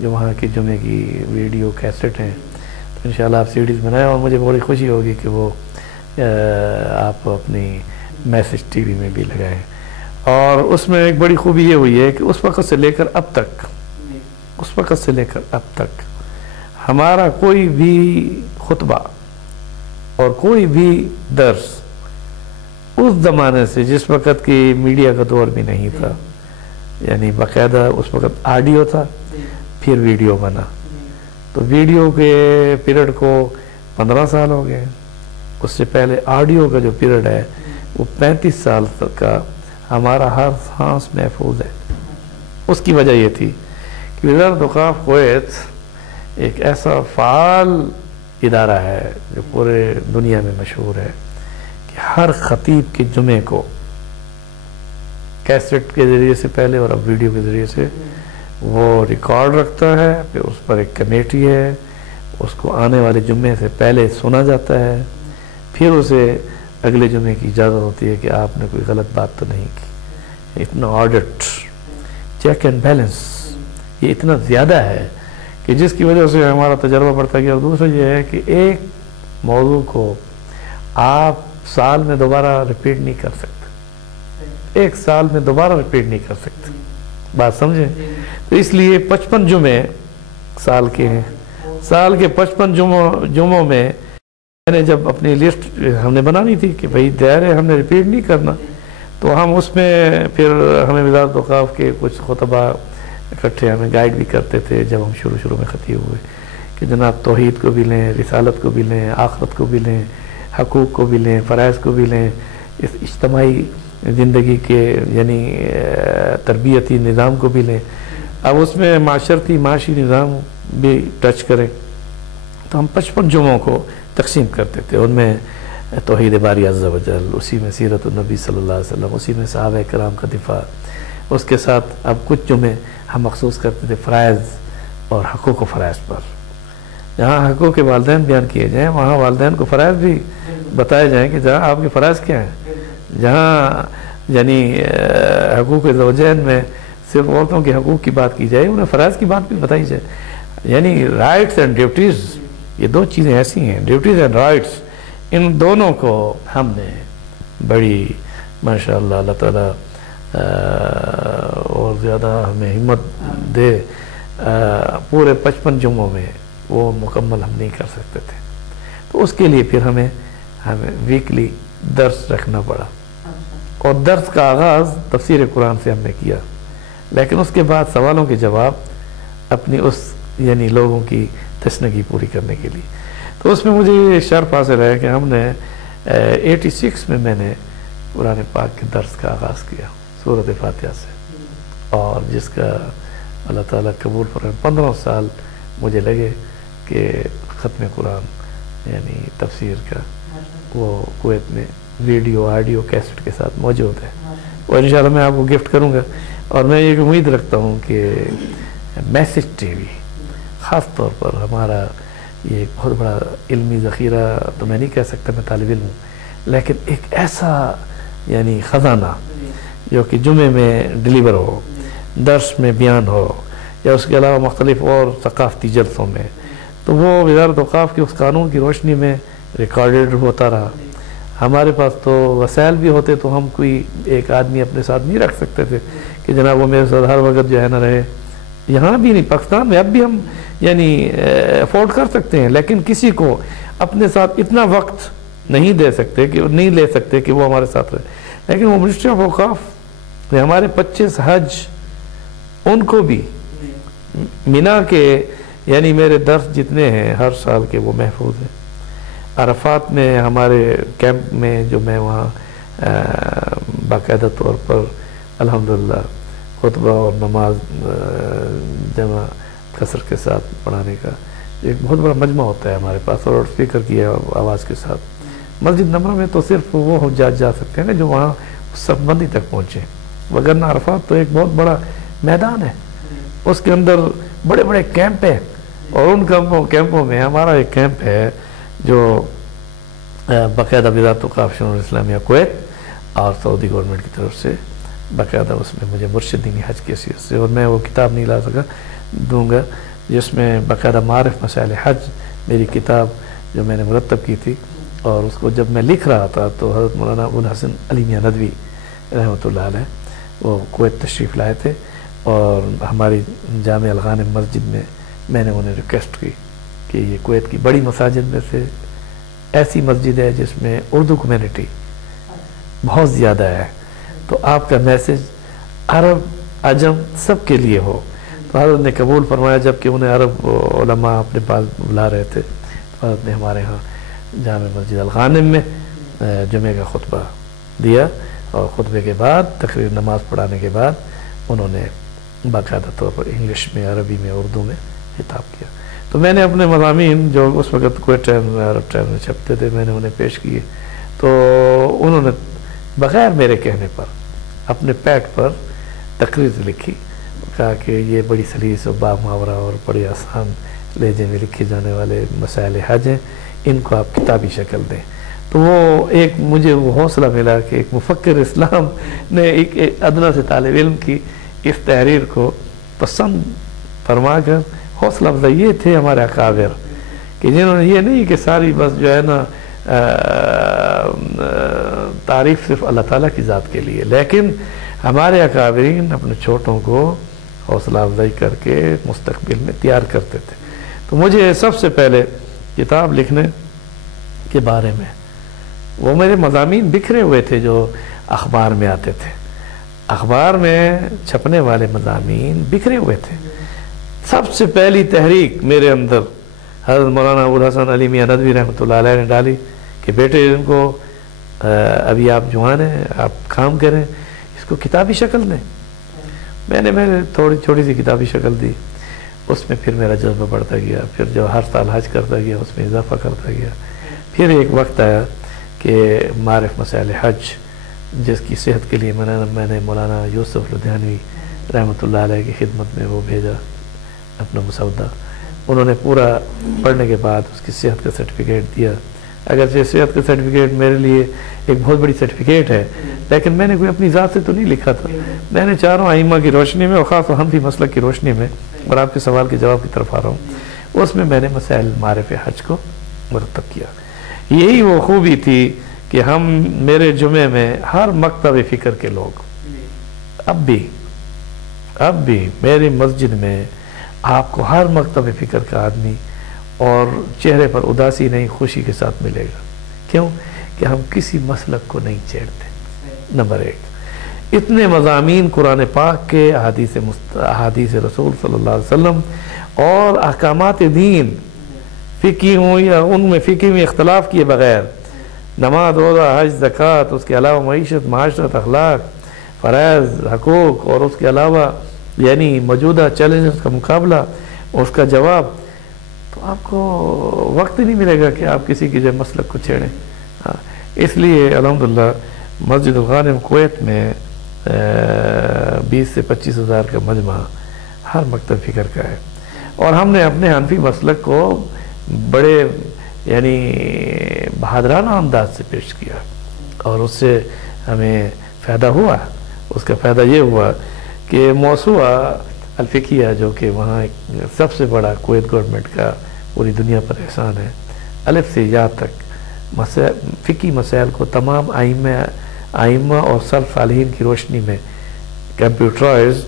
جو وہاں کی جمعے کی ویڈیو کیسٹ ہیں، تو انشاءاللہ آپ سیڈیز بنائیں، اور مجھے بڑی خوشی ہوگی کہ وہ آپ اپنی میسج ٹی وی میں بھی لگائیں۔ اور اس میں ایک بڑی خوبی یہ ہوئی ہے کہ اس وقت سے لے کر اب تک ہمارا کوئی بھی خطبہ اور کوئی بھی درس اس زمانے سے، جس وقت کی میڈیا کا دور بھی نہیں تھا، یعنی باقاعدہ اس وقت آڈیو تھا، پھر ویڈیو بنا، تو ویڈیو کے پیریڈ کو 15 سال ہو گئے، اس سے پہلے آڈیو کا جو پیریڈ ہے وہ 35 سال تک کا ہمارا ہر سانس محفوظ ہے۔ اس کی وجہ یہ تھی کہ وزارت اوقاف کویت ایک ایسا فعال ادارہ ہے جو پورے دنیا میں مشہور ہے کہ ہر خطیب کے جمعے کو کیسٹ کے ذریعے سے پہلے اور اب ویڈیو کے ذریعے سے وہ ریکارڈ رکھتا ہے، پھر اس پر ایک کمیٹی ہے، اس کو آنے والے جمعے سے پہلے سنا جاتا ہے، پھر اسے اگلے جمعے کی اجازت ہوتی ہے کہ آپ نے کوئی غلط بات تو نہیں کی۔ اتنا آڈٹ، چیک اینڈ بیلنس یہ اتنا زیادہ ہے کہ جس کی وجہ سے ہمارا تجربہ بڑھتا گیا۔ اور دوسرا یہ ہے کہ ایک موضوع کو آپ سال میں دوبارہ ریپیٹ نہیں کر سکتے، ایک سال میں دوبارہ ریپیٹ نہیں کر سکتے، بات سمجھیں؟ تو اس لیے 55 جمعے سال کے ہیں، سال کے 55 جمعوں میں میں نے جب اپنی لسٹ ہم نے بنانی تھی کہ بھئی دائرے ہم نے ریپیٹ نہیں کرنا، تو ہم اس میں پھر ہمیں وزارت اوقاف کے کچھ خطبہ اکٹھے ہمیں گائیڈ بھی کرتے تھے جب ہم شروع میں خطیب ہوئے کہ جناب توحید کو بھی لیں، رسالت کو بھی لیں، آخرت کو بھی لیں، حقوق کو بھی لیں، فرائض کو بھی لیں، اس اجتماعی زندگی کے یعنی تربیتی نظام کو بھی لیں، اب اس میں معاشرتی معاشی نظام بھی ٹچ کریں۔ تو ہم 55 جمعوں کو تقسیم کرتے تھے، ان میں توحید باری عز و جل، اسی میں سیرت النبی صلی اللہ علیہ وسلم، اسی میں صحابہ کرام کا دفاع، اس کے ساتھ اب کچھ جمعے ہم مخصوص کرتے تھے فرائض اور حقوق و فرائض پر۔ جہاں حقوق کے والدین بیان کیے جائیں وہاں والدین کو فرائض بھی بتائے جائیں کہ جہاں آپ کے فرائض کیا ہیں، جہاں یعنی حقوق زوجین میں صرف عورتوں کے حقوق کی بات کی جائے، انہیں فرائض کی بات بھی بتائی جائے، یعنی رائٹس اینڈ ڈیوٹیز یہ دو چیزیں ایسی ہیں، ڈیوٹیز اینڈ رائٹس، ان دونوں کو ہم نے بڑی ماشاءاللہ اللہ تعالیٰ اور زیادہ ہمیں ہمت دے، پورے 55 جمعوں میں وہ مکمل ہم نہیں کر سکتے تھے، تو اس کے لیے پھر ہمیں ویکلی درس رکھنا پڑا، اور درس کا آغاز تفسیر قرآن سے ہم نے کیا، لیکن اس کے بعد سوالوں کے جواب اپنی اس یعنی لوگوں کی تشنگی پوری کرنے کے لیے، تو اس میں مجھے یہ شرف حاصل ہے کہ ہم نے 86 میں نے قرآن پاک کے درس کا آغاز کیا سورۃ فاتحہ سے، اور جس کا اللہ تعالیٰ قبول فرمائے 15 سال مجھے لگے کہ ختم قرآن یعنی تفسیر کا وہ کویت میں ویڈیو آڈیو کیسٹ کے ساتھ موجود ہے، اور انشاءاللہ میں آپ کو گفٹ کروں گا، اور میں یہ امید رکھتا ہوں کہ میسج ٹی وی خاص طور پر ہمارا یہ ایک بہت بڑا علمی ذخیرہ تو میں نہیں کہہ سکتا، میں طالب علم ہوں، لیکن ایک ایسا یعنی خزانہ جو کہ جمعے میں ڈیلیور ہو، درس میں بیان ہو، یا اس کے علاوہ مختلف اور ثقافتی جلسوں میں، تو وہ وزارت اوقاف کے اس قانون کی روشنی میں ریکارڈڈ ہوتا رہا۔ ہمارے پاس تو وسائل بھی ہوتے تو ہم کوئی ایک آدمی اپنے ساتھ نہیں رکھ سکتے تھے کہ جناب وہ میرے ساتھ ہر وقت جو ہے نہ رہے، یہاں بھی نہیں، پاکستان میں اب بھی ہم یعنی افورڈ کر سکتے ہیں، لیکن کسی کو اپنے ساتھ اتنا وقت نہیں دے سکتے کہ نہیں لے سکتے کہ وہ ہمارے ساتھ رہے، لیکن وہ منسٹری آف اوقاف ہمارے 25 حج ان کو بھی مینا کے یعنی میرے درس جتنے ہیں ہر سال کے وہ محفوظ ہیں، عرفات میں ہمارے کیمپ میں جو میں وہاں باقاعدہ طور پر الحمدللہ خطبہ اور نماز جمع کثر کے ساتھ پڑھانے کا ایک بہت بڑا مجمع ہوتا ہے ہمارے پاس، اور اسپیکر کی آواز کے ساتھ مسجد نبوی میں تو صرف وہ حجاج جا سکتے ہیں جو وہاں صف بندی تک پہنچے، وگرنہ عرفات تو ایک بہت بڑا میدان ہے، اس کے اندر بڑے بڑے کیمپ ہیں، اور ان کیمپوں میں ہمارا ایک کیمپ ہے جو باقاعدہ وزارت اوقاف شؤون اسلامیہ کویت اور سعودی گورنمنٹ کی طرف سے باقاعدہ اس میں مجھے مرشد دینی حج کی حیثیت سے، اور میں وہ کتاب نہیں لا سکا، دوں گا، جس میں باقاعدہ معرف مسائل حج میری کتاب جو میں نے مرتب کی تھی، اور اس کو جب میں لکھ رہا تھا تو حضرت مولانا ابوالحسن علی میاں ندوی رحمۃ اللہ علیہ وہ کویت تشریف لائے تھے، اور ہماری جامع الغانم مسجد میں نے انہیں ریکویسٹ کی کہ یہ کویت کی بڑی مساجد میں سے ایسی مسجد ہے جس میں اردو کمیونٹی بہت زیادہ ہے، تو آپ کا میسج عرب عجم سب کے لیے ہو، تو حضرت نے قبول فرمایا، جبکہ انہیں عرب علماء اپنے پاس بلا رہے تھے، تو حضرت نے ہمارے ہاں جامع مسجد الغانم میں جمعہ کا خطبہ دیا، اور خطبے کے بعد تقریر نماز پڑھانے کے بعد انہوں نے باقاعدہ طور پر انگلش میں، عربی میں، اردو میں خطاب کیا، تو میں نے اپنے مضامین جو اس وقت کویت ٹائم میں عرب ٹائم میں چھپتے تھے میں نے انہیں پیش کیے، تو انہوں نے بغیر میرے کہنے پر اپنے پیڈ پر تقریر لکھی، کہا کہ یہ بڑی سلیس و با محاورہ اور بڑی آسان لہجے میں لکھے جانے والے مسائل حج ہیں، ان کو آپ کتابی شکل دیں، تو وہ ایک مجھے وہ حوصلہ ملا کہ ایک مفکر اسلام نے ایک ادنا سے طالب علم کی اس تحریر کو پسند فرما کر حوصلہ افزائی، یہ تھے ہمارے اکابر کہ جنہوں نے یہ نہیں کہ ساری بس جو ہے نا تعریف صرف اللہ تعالیٰ کی ذات کے لیے، لیکن ہمارے اکابرین اپنے چھوٹوں کو حوصلہ افزائی کر کے مستقبل میں تیار کرتے تھے، تو مجھے سب سے پہلے کتاب لکھنے کے بارے میں وہ میرے مضامین بکھرے ہوئے تھے جو اخبار میں آتے تھے، اخبار میں چھپنے والے مضامین بکھرے ہوئے تھے، سب سے پہلی تحریک میرے اندر حضرت مولانا ابوالحسن علی میاں ندوی رحمۃ اللہ علیہ نے ڈالی کہ بیٹے ان کو ابھی آپ جوان ہیں، آپ کام کریں، اس کو کتابی شکل دیں، میں نے تھوڑی چھوٹی سی کتابی شکل دی، اس میں پھر میرا جذبہ بڑھتا گیا، پھر جو ہر سال حج کرتا گیا اس میں اضافہ کرتا گیا، پھر ایک وقت آیا کہ معرف مسائل حج جس کی صحت کے لیے میں نے مولانا یوسف لدھیانوی رحمۃ اللہ علیہ کی خدمت میں وہ بھیجا اپنا مسودہ، انہوں نے پورا پڑھنے کے بعد اس کی صحت کا سرٹیفکیٹ دیا، اگرچہ صحت کا سرٹیفکیٹ میرے لیے ایک بہت بڑی سرٹیفکیٹ ہے، لیکن میں نے کوئی اپنی ذات سے تو نہیں لکھا تھا، میں نے چاروں ائمہ کی روشنی میں اور خاص طور حنفی مسلک کی روشنی میں، اور آپ کے سوال کے جواب کی طرف آ رہا ہوں، اس میں نے مسائل معرف حج کو مرتب کیا، یہی وہ خوبی تھی کہ ہم میرے جمعے میں ہر مکتب فکر کے لوگ اب بھی میری مسجد میں آپ کو ہر مکتب فکر کا آدمی اور چہرے پر اداسی نہیں خوشی کے ساتھ ملے گا، کیوں کہ ہم کسی مسلک کو نہیں چھیڑتے، نمبر ایک، اتنے مضامین قرآن پاک کے احادیث رسول صلی اللہ علیہ وسلم اور احکامات دین فقہی ہوں یا ان میں فقہی میں اختلاف کیے بغیر، نماز، روزہ، حج، زکوٰۃ، اس کے علاوہ معیشت، معاشرت، اخلاق، فرائض، حقوق، اور اس کے علاوہ یعنی موجودہ چیلنجز کا مقابلہ اور اس کا جواب، تو آپ کو وقت نہیں ملے گا کہ آپ کسی کی جو مسلک کو چھیڑیں، اس لیے الحمدللہ مسجد الغانم کویت میں 20 سے 25 ہزار کا مجمع ہر مکتب فکر کا ہے، اور ہم نے اپنے حنفی مسلک کو بڑے یعنی بہادرانہ انداز سے پیش کیا، اور اس سے ہمیں فائدہ ہوا، اس کا فائدہ یہ ہوا کہ موسوعہ الفقیہ جو کہ وہاں ایک سب سے بڑا کویت گورنمنٹ کا پوری دنیا پر احسان ہے، الف سے یا تک فقہی مسائل کو تمام ائمہ اور سلف صالحین کی روشنی میں کمپیوٹرائز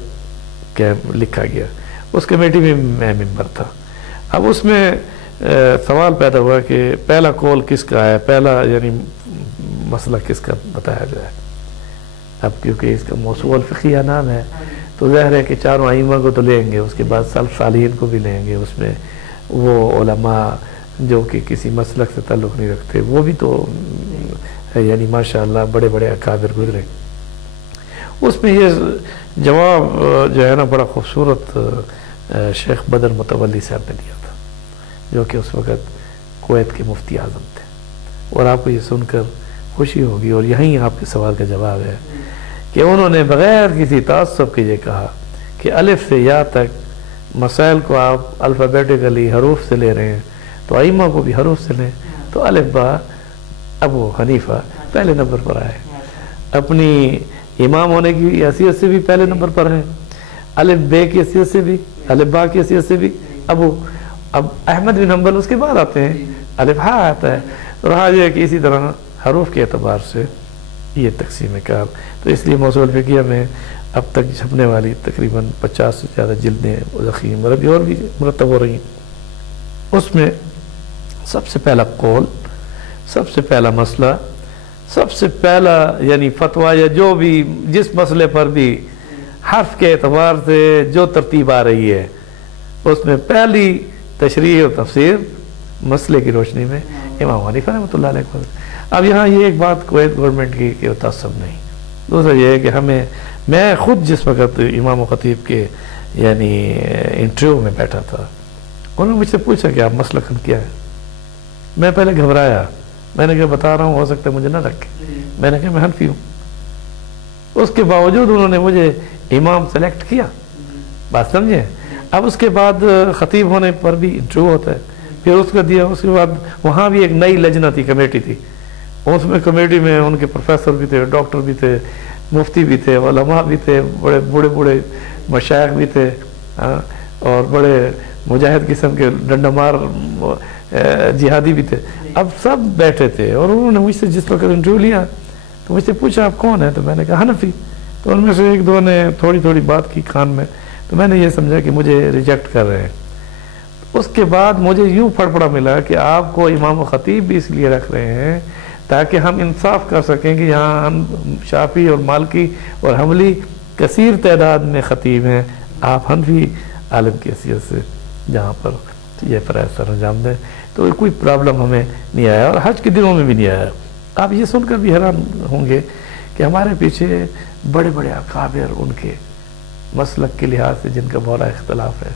لکھا گیا، اس کمیٹی میں میں ممبر تھا، اب اس میں سوال پیدا ہوا کہ پہلا قول کس کا ہے، پہلا یعنی مسئلہ کس کا بتایا جائے، اب کیونکہ اس کا موسوعہ الفقیہ نام ہے تو ظاہر ہے کہ چاروں ائمہ کو تو لیں گے، اس کے بعد سلف صالحین کو بھی لیں گے، اس میں وہ علماء جو کہ کسی مسلک سے تعلق نہیں رکھتے، وہ بھی تو یعنی ماشاءاللہ بڑے بڑے اکابر گزرے. اس میں یہ جواب جو ہے نا بڑا خوبصورت شیخ بدر متولی صاحب نے دیا تھا، جو کہ اس وقت کویت کے مفتی اعظم تھے. اور آپ کو یہ سن کر خوشی ہوگی، اور یہیں آپ کے سوال کا جواب ہے کہ انہوں نے بغیر کسی تعصب کے یہ کہا کہ الف سے یا تک مسائل کو آپ الفابیٹیکلی حروف سے لے رہے ہیں تو ائمہ کو بھی حروف سے لیں. تو الف با ابو حنیفہ پہلے نمبر پر آئے، اپنی امام ہونے کی حیثیت سے بھی پہلے نمبر پر ہیں، الف بے کی حیثیت سے بھی، الف با کی حیثیت سے بھی ابو. اب احمد بن حنبل اس کے بعد آتے ہیں، الف ہا آتا ہے. رہا یہ کہ اسی طرح حروف کے اعتبار سے یہ تقسیم کار. تو اس لیے موصول فقیہ میں اب تک چھپنے والی تقریباً 50 سے زیادہ جلدیں ذخیم عربی اور بھی مرتب ہو رہی ہیں. اس میں سب سے پہلا قول، سب سے پہلا مسئلہ، سب سے پہلا یعنی فتویٰ یا جو بھی جس مسئلے پر بھی حرف کے اعتبار سے جو ترتیب آ رہی ہے اس میں پہلی تشریح و تفسیر مسئلے کی روشنی میں امام حنیفہ رحمۃ اللہ علیہ کو. اب یہاں یہ ایک بات کویت گورنمنٹ کی کہ تعصب نہیں. دوسرا یہ ہے کہ میں خود جس وقت امام و خطیب کے یعنی انٹرویو میں بیٹھا تھا، انہوں نے مجھ سے پوچھا کہ آپ مسلکن کیا ہے. میں پہلے گھبرایا، میں نے کہا بتا رہا ہوں ہو سکتا ہے مجھے نہ رکھے. میں نے کہا میں حنفی ہوں. اس کے باوجود انہوں نے مجھے امام سلیکٹ کیا. بات سمجھے. اب اس کے بعد خطیب ہونے پر بھی انٹرویو ہوتا ہے، پھر اس کا دیا. اس کے بعد وہاں بھی ایک نئی لجنہ تھی، کمیٹی تھی. اس میں کمیٹی میں ان کے پروفیسر بھی تھے، ڈاکٹر بھی تھے، مفتی بھی تھے، علماء بھی تھے، بڑے بڑے مشائخ بھی تھے، اور بڑے مجاہد قسم کے ڈنڈا مار جہادی بھی تھے. اب سب بیٹھے تھے اور انہوں نے مجھ سے جس وقت انٹرویو لیا تو مجھ سے پوچھا آپ کون ہیں؟ تو میں نے کہا حنفی. تو ان میں سے ایک دو نے تھوڑی بات کی کان میں، تو میں نے یہ سمجھا کہ مجھے ریجیکٹ کر رہے ہیں. اس کے بعد مجھے یوں پھڑپڑا ملا کہ آپ کو امام و خطیب بھی اس لیے رکھ رہے ہیں تاکہ ہم انصاف کر سکیں کہ یہاں ہم شافعی اور مالکی اور حنبلی کثیر تعداد میں خطیب ہیں، آپ حنفی عالم کی حیثیت سے جہاں پر یہ فرائض سر انجام دیں. تو کوئی پرابلم ہمیں نہیں آیا، اور حج کے دنوں میں بھی نہیں آیا. آپ یہ سن کر بھی حیران ہوں گے کہ ہمارے پیچھے بڑے بڑے اکابر ان کے مسلک کے لحاظ سے جن کا بڑا اختلاف ہے.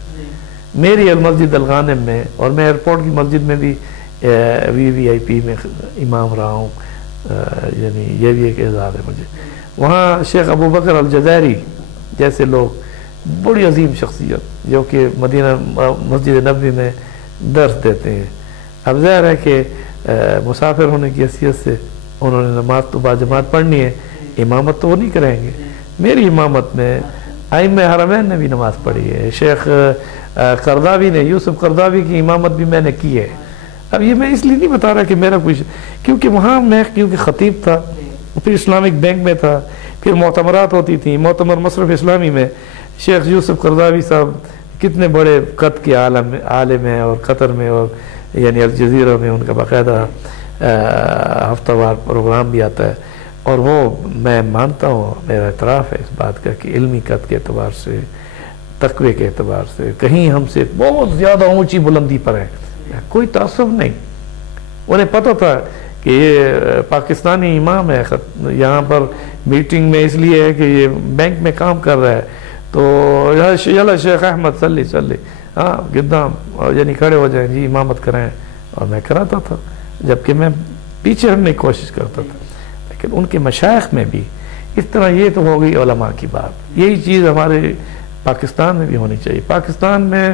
میری المسجد الغانم میں، اور میں ایئرپورٹ کی مسجد میں بھی وی آئی پی میں امام رہا ہوں، یعنی یہ بھی ایک اعزاز ہے مجھے. وہاں شیخ ابو بکر الجزائری جیسے لوگ، بڑی عظیم شخصیت جو کہ مدینہ مسجد نبوی میں درس دیتے ہیں. اب ظاہر ہے کہ مسافر ہونے کی حیثیت سے انہوں نے نماز تو باجماعت پڑھنی ہے، امامت تو وہ نہیں کریں گے. میری امامت میں ائمہ حرمین نے بھی نماز پڑھی ہے. شیخ قرضاوی نے، یوسف قرضاوی کی امامت بھی میں نے کی ہے. اب یہ میں اس لیے نہیں بتا رہا کہ میرا کچھ، کیونکہ وہاں میں کیونکہ خطیب تھا، پھر اسلامک بینک میں تھا، پھر معتمرات ہوتی تھیں. معتمر مصرف اسلامی میں شیخ یوسف قرضاوی صاحب کتنے بڑے قد کے عالم ہیں، اور قطر میں اور یعنی الجزیرہ میں ان کا باقاعدہ ہفتہ وار پروگرام بھی آتا ہے. اور وہ میں مانتا ہوں، میرا اعتراف ہے اس بات کا کہ علمی قد کے اعتبار سے، تقوی کے اعتبار سے کہیں ہم سے بہت زیادہ اونچی بلندی پر ہیں. کوئی تعصب نہیں. انہیں پتہ تھا کہ یہ پاکستانی امام ہے، یہاں پر میٹنگ میں اس لیے ہے کہ یہ بینک میں کام کر رہا ہے، تو یلا شیخ احمد صلی ہاں گدام، اور یعنی کھڑے ہو جائیں جی امامت کرائیں. اور میں کراتا تھا، جبکہ میں پیچھے ہٹنے کی کوشش کرتا تھا. لیکن ان کے مشائخ میں بھی اس طرح، یہ تو ہو گئی علماء کی بات. یہی چیز ہمارے پاکستان میں بھی ہونی چاہیے. پاکستان میں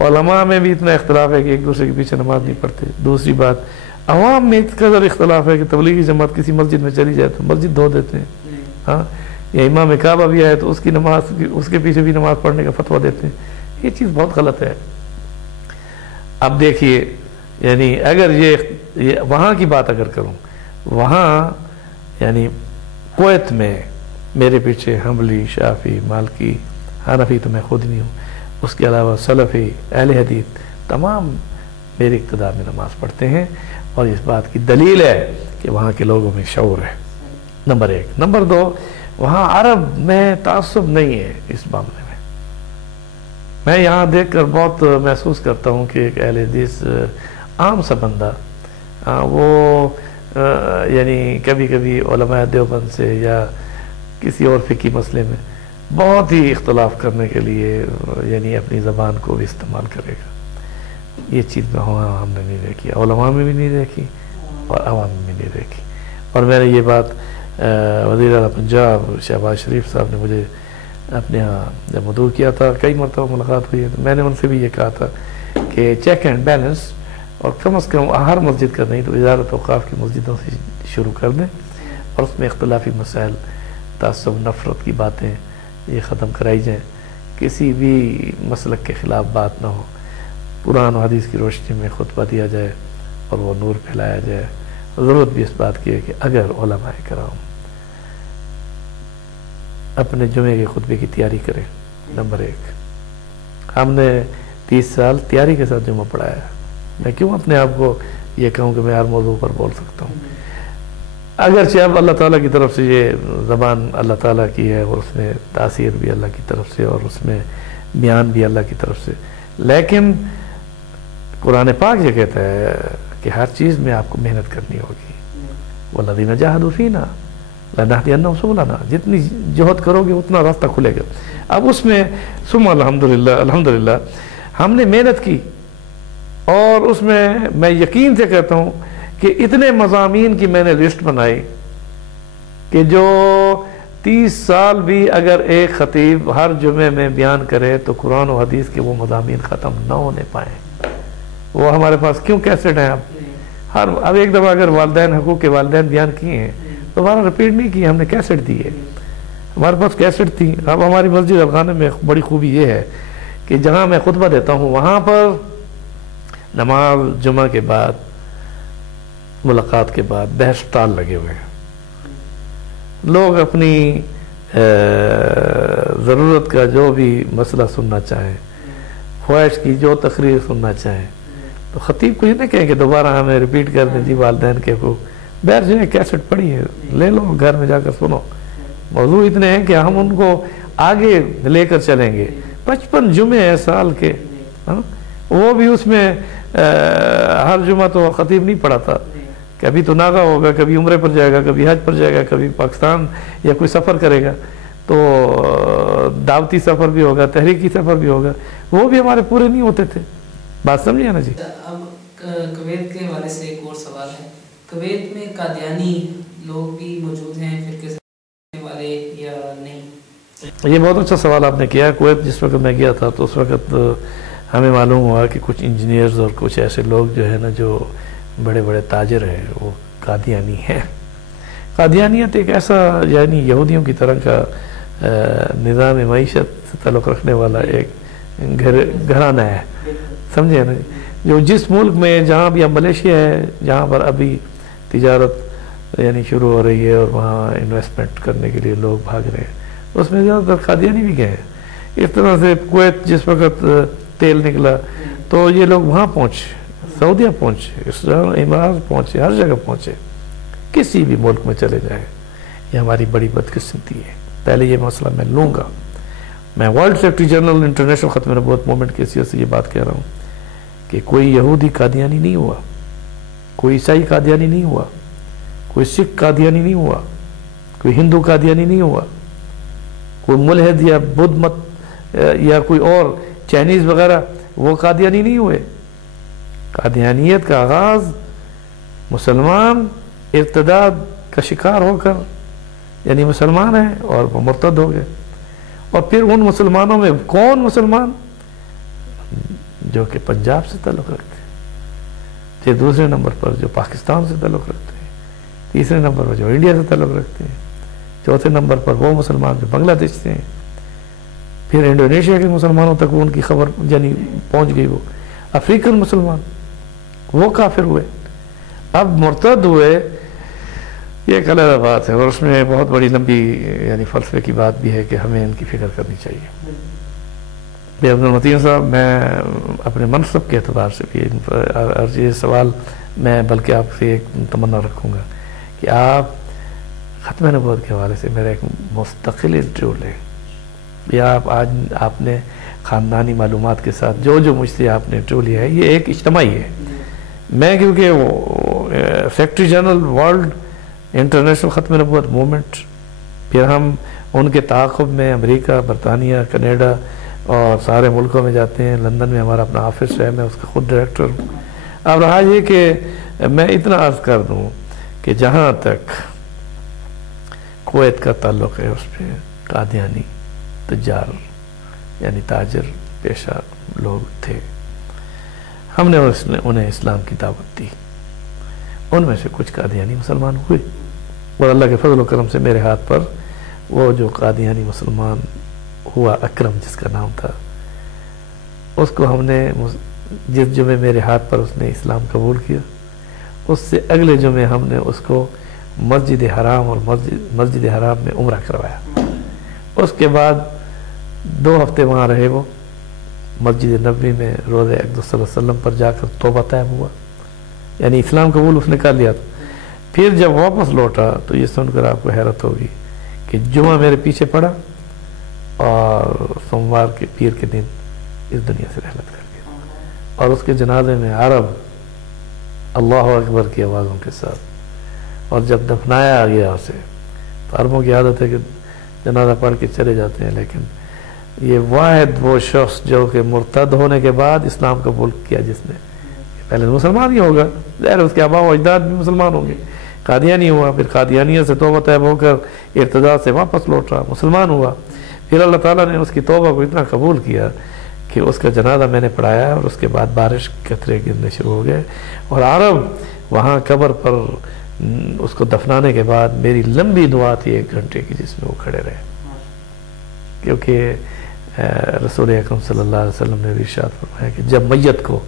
علماء میں بھی اتنا اختلاف ہے کہ ایک دوسرے کے پیچھے نماز نہیں پڑھتے. دوسری بات، عوام میں اس قدر اختلاف ہے کہ تبلیغی جماعت کسی مسجد میں چلی جائے تو مسجد دھو دیتے ہیں. ہاں، یا امام کعبہ بھی آئے تو اس کی نماز، اس کے پیچھے بھی نماز پڑھنے کا فتویٰ دیتے ہیں. یہ چیز بہت غلط ہے. اب دیکھیے، یعنی اگر یہ وہاں کی بات اگر کروں، وہاں یعنی کویت میں میرے پیچھے حنبلی، شافعی، مالکی، حنفی تو میں خود نہیں ہوں، اس کے علاوہ سلفی، اہل حدیث تمام میری اقتداء میں نماز پڑھتے ہیں. اور اس بات کی دلیل ہے کہ وہاں کے لوگوں میں شعور ہے، نمبر ایک. نمبر دو، وہاں عرب میں تعصب نہیں ہے اس معاملے میں. میں یہاں دیکھ کر بہت محسوس کرتا ہوں کہ ایک اہل حدیث عام سا بندہ وہ یعنی کبھی کبھی علماء دیوبند سے یا کسی اور فقہی مسئلے میں بہت ہی اختلاف کرنے کے لیے یعنی اپنی زبان کو بھی استعمال کرے گا. یہ چیز میں ہم نے نہیں دیکھی، علماء میں بھی نہیں دیکھی اور عوام میں بھی نہیں دیکھی. اور میں نے یہ بات وزیر اعلیٰ پنجاب شہباز شریف صاحب نے مجھے اپنے یہاں جب مدعو کیا تھا، کئی مرتبہ ملاقات ہوئی ہے، تو میں نے ان سے بھی یہ کہا تھا کہ چیک اینڈ بیلنس، اور کم از کم ہر مسجد کا نہیں تو وزارت اوقاف کی مسجدوں سے شروع کر دیں اور اس میں اختلافی مسائل، تعصب، نفرت کی باتیں یہ ختم کرائی جائیں. کسی بھی مسلک کے خلاف بات نہ ہو، قرآن و حدیث کی روشنی میں خطبہ دیا جائے اور وہ نور پھیلایا جائے. ضرورت بھی اس بات کی ہے کہ اگر علماء کرام اپنے جمعے کے خطبے کی تیاری کریں. نمبر 1، ہم نے 30 سال تیاری کے ساتھ جمعہ پڑھایا ہے. میں کیوں اپنے آپ کو یہ کہوں کہ میں ہر موضوع پر بول سکتا ہوں؟ اگرچہ اب اللہ تعالیٰ کی طرف سے یہ زبان اللہ تعالیٰ کی ہے اور اس میں تاثیر بھی اللہ کی طرف سے اور اس میں بیان بھی اللہ کی طرف سے، لیکن قرآن پاک یہ کہتا ہے کہ ہر چیز میں آپ کو محنت کرنی ہوگی. وَالَّذِينَ جَاهَدُوا فِينَا لَنَهْدِيَنَّهُمْ سُبُلَنَا، جتنی جہد کرو گے اتنا راستہ کھلے گا. اب اس میں الحمدللہ ہم نے محنت کی، اور اس میں یقین سے کہتا ہوں کہ اتنے مضامین کی میں نے لسٹ بنائی کہ جو 30 سال بھی اگر ایک خطیب ہر جمعے میں بیان کرے تو قرآن و حدیث کے وہ مضامین ختم نہ ہونے پائیں. وہ ہمارے پاس کیوں کیسٹ ہیں؟ اب ایک دفعہ اگر والدین، حقوق کے والدین بیان کیے ہیں تو دوبارہ رپیٹ نہیں کیے، ہم نے کیسٹ دی ہے. ہمارے پاس کیسٹ تھی. اب ہماری مسجد الخانہ میں بڑی خوبی یہ ہے کہ جہاں میں خطبہ دیتا ہوں وہاں پر نماز جمعہ کے بعد، ملاقات کے بعد بحث ٹال لگے ہوئے ہیں. لوگ اپنی ضرورت کا جو بھی مسئلہ سننا چاہیں، خواہش کی جو تقریر سننا چاہیں، تو خطیب کو یہ نہ کہیں کہ دوبارہ ہمیں ریپیٹ کر دیں جی والدین کے حقوق. بیٹھ جائیں، کیسٹ پڑھی ہے، لے لو، گھر میں جا کر سنو. موضوع اتنے ہیں کہ ہم ان کو آگے لے کر چلیں گے. 55 جمعے ہیں سال کے، وہ بھی اس میں ہر جمعہ تو خطیب نہیں پڑھاتا. کبھی تو ناغہ ہوگا، کبھی عمرے پر جائے گا، کبھی حج پر جائے گا، کبھی پاکستان یا کوئی سفر کرے گا، تو دعوتی سفر بھی ہوگا، تحریکی سفر بھی ہوگا. وہ بھی ہمارے پورے نہیں ہوتے تھے. بات سمجھے نا جی؟ اب کویت کے حوالے سے ایک اور سوال ہے. کویت میں قادیانی لوگ بھی موجود ہیں فرقے والے یا نہیں؟ یہ بہت اچھا سوال آپ نے کیا. کویت جس وقت میں گیا تھا تو اس وقت ہمیں معلوم ہوا کہ کچھ انجینئرز اور کچھ ایسے لوگ جو ہے نا، جو بڑے بڑے تاجر ہیں، وہ قادیانی ہیں. قادیانیت ایک ایسا یعنی یہودیوں کی طرح کا نظام معیشت سے تعلق رکھنے والا ایک گھرانہ ہے، سمجھے نا؟ جو جس ملک میں، جہاں بھی اب ملیشیا ہے، جہاں پر ابھی تجارت یعنی شروع ہو رہی ہے اور وہاں انویسٹمنٹ کرنے کے لیے لوگ بھاگ رہے ہیں، اس میں زیادہ تر قادیانی بھی گئے ہیں. اس طرح سے کویت جس وقت تیل نکلا تو یہ لوگ وہاں پہنچے، سعودیہ پہنچے، اسرائیل، امارات پہنچے، ہر جگہ پہنچے. کسی بھی ملک میں چلے جائیں، یہ ہماری بڑی بدقسمتی ہے. پہلے یہ مسئلہ میں لوں گا. میں ورلڈ سیکرٹری جنرل انٹرنیشنل ختم نبوت مومنٹ کی حیثیت سے یہ بات کہہ رہا ہوں کہ کوئی یہودی قادیانی نہیں ہوا، کوئی عیسائی قادیانی نہیں ہوا، کوئی سکھ قادیانی نہیں ہوا، کوئی ہندو قادیانی نہیں ہوا، کوئی ملحد یا بدھ مت یا کوئی اور چائنیز وغیرہ وہ قادیانی نہیں ہوئے. قادیانیت کا آغاز مسلمان ارتداد کا شکار ہو کر، یعنی مسلمان ہیں اور وہ مرتد ہو گئے. اور پھر ان مسلمانوں میں کون مسلمان؟ جو کہ پنجاب سے تعلق رکھتے ہیں، پھر دوسرے نمبر پر جو پاکستان سے تعلق رکھتے ہیں، تیسرے نمبر پر جو انڈیا سے تعلق رکھتے ہیں، چوتھے نمبر پر وہ مسلمان جو بنگلہ دیش سے ہیں، پھر انڈونیشیا کے مسلمانوں تک ان کی خبر یعنی پہنچ گئی. وہ افریقن مسلمان وہ کافر ہوئے، اب مرتد ہوئے. یہ ایک علیحدہ بات ہے اور اس میں بہت بڑی لمبی یعنی فلسفے کی بات بھی ہے کہ ہمیں ان کی فکر کرنی چاہیے. عبد المتین صاحب، میں اپنے منصب کے اعتبار سے بھی یہ سوال میں بلکہ آپ سے ایک تمنا رکھوں گا کہ آپ ختم نبوت کے حوالے سے میرا ایک مستقل انٹرویو لیں. یا آپ نے خاندانی معلومات کے ساتھ جو مجھ سے آپ نے انٹرویو لیا ہے، یہ ایک اجتماعی ہے، میں کیونکہ وہ سیکرٹری جنرل ورلڈ انٹرنیشنل ختم نبوت موومنٹ، پھر ہم ان کے تعاقب میں امریکہ، برطانیہ، کینیڈا اور سارے ملکوں میں جاتے ہیں. لندن میں ہمارا اپنا آفس ہے، میں اس کا خود ڈائریکٹر ہوں. اب رہا یہ کہ میں اتنا عرض کر دوں کہ جہاں تک کویت کا تعلق ہے اس پہ قادیانی تجار یعنی تاجر پیشہ لوگ تھے. ہم نے انہیں اسلام کی دعوت دی. ان میں سے کچھ قادیانی مسلمان ہوئے اور اللہ کے فضل و کرم سے میرے ہاتھ پر وہ جو قادیانی مسلمان ہوا اکرم جس کا نام تھا، اس کو ہم نے جس جمعے میرے ہاتھ پر اس نے اسلام قبول کیا، اس سے اگلے جمعے ہم نے اس کو مسجد حرام اور مسجد حرام میں عمرہ کروایا. اس کے بعد 2 ہفتے وہاں رہے. وہ مسجد نبوی میں روضہ اقدس صلی اللہ علیہ وسلم پر جا کر توبہ طیب ہوا، یعنی اسلام قبول اس نے کر لیا تھا. پھر جب واپس لوٹا تو یہ سن کر آپ کو حیرت ہوگی کہ جمعہ میرے پیچھے پڑا اور سوموار کے پیر کے دن اس دنیا سے رحلت کر گیا. اور اس کے جنازے میں عرب اللہ اکبر کی آوازوں کے ساتھ، اور جب دفنایا گیا اسے تو عربوں کی عادت ہے کہ جنازہ پڑھ کے چلے جاتے ہیں، لیکن یہ واحد وہ شخص جو کہ مرتد ہونے کے بعد اسلام قبول کیا، جس نے پہلے مسلمان ہی ہوگا، ظاہر اس کے آباء و اجداد بھی مسلمان ہوں گے. قادیانی ہوا، پھر قادیانیت سے توبہ طیب ہو کر ارتداد سے واپس لوٹ رہا، مسلمان ہوا. پھر اللہ تعالیٰ نے اس کی توبہ کو اتنا قبول کیا کہ اس کا جنازہ میں نے پڑھایا، اور اس کے بعد بارش قطرے گرنے شروع ہو گئے. اور عرب وہاں قبر پر اس کو دفنانے کے بعد میری لمبی دعا تھی 1 گھنٹے کی، جس میں وہ کھڑے رہے، کیونکہ رسول اکرم صلی اللہ علیہ وسلم نے بھی ارشاد فرمایا کہ جب میت کو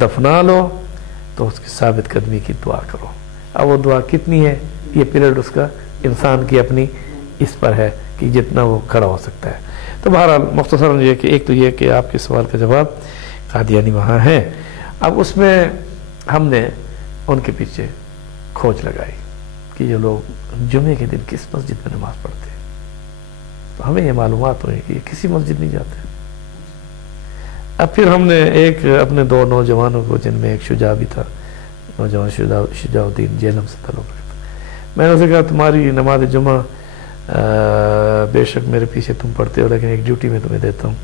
دفنا لو تو اس کی ثابت قدمی کی دعا کرو. اب وہ دعا کتنی ہے، یہ پیریڈ اس کا انسان کی اپنی اس پر ہے کہ جتنا وہ کھڑا ہو سکتا ہے. تو بہرحال مختصراً یہ کہ ایک تو یہ کہ آپ کے سوال کا جواب قادیانی وہاں ہیں. اب اس میں ہم نے ان کے پیچھے کھوج لگائی کہ یہ لوگ جمعے کے دن کس مسجد میں نماز پڑھتے ہیں. تو ہمیں یہ معلومات ہوئی کہ یہ کسی مسجد نہیں جاتے. اب پھر ہم نے ایک اپنے 2 نوجوانوں کو، جن میں ایک شجاع بھی تھا، نوجوان شجاع الدین جہلم سے تعلق رکھتا، میں نے اسے کہا تمہاری نماز جمعہ بے شک میرے پیچھے تم پڑھتے ہو، لیکن ایک ڈیوٹی میں تمہیں دیتا ہوں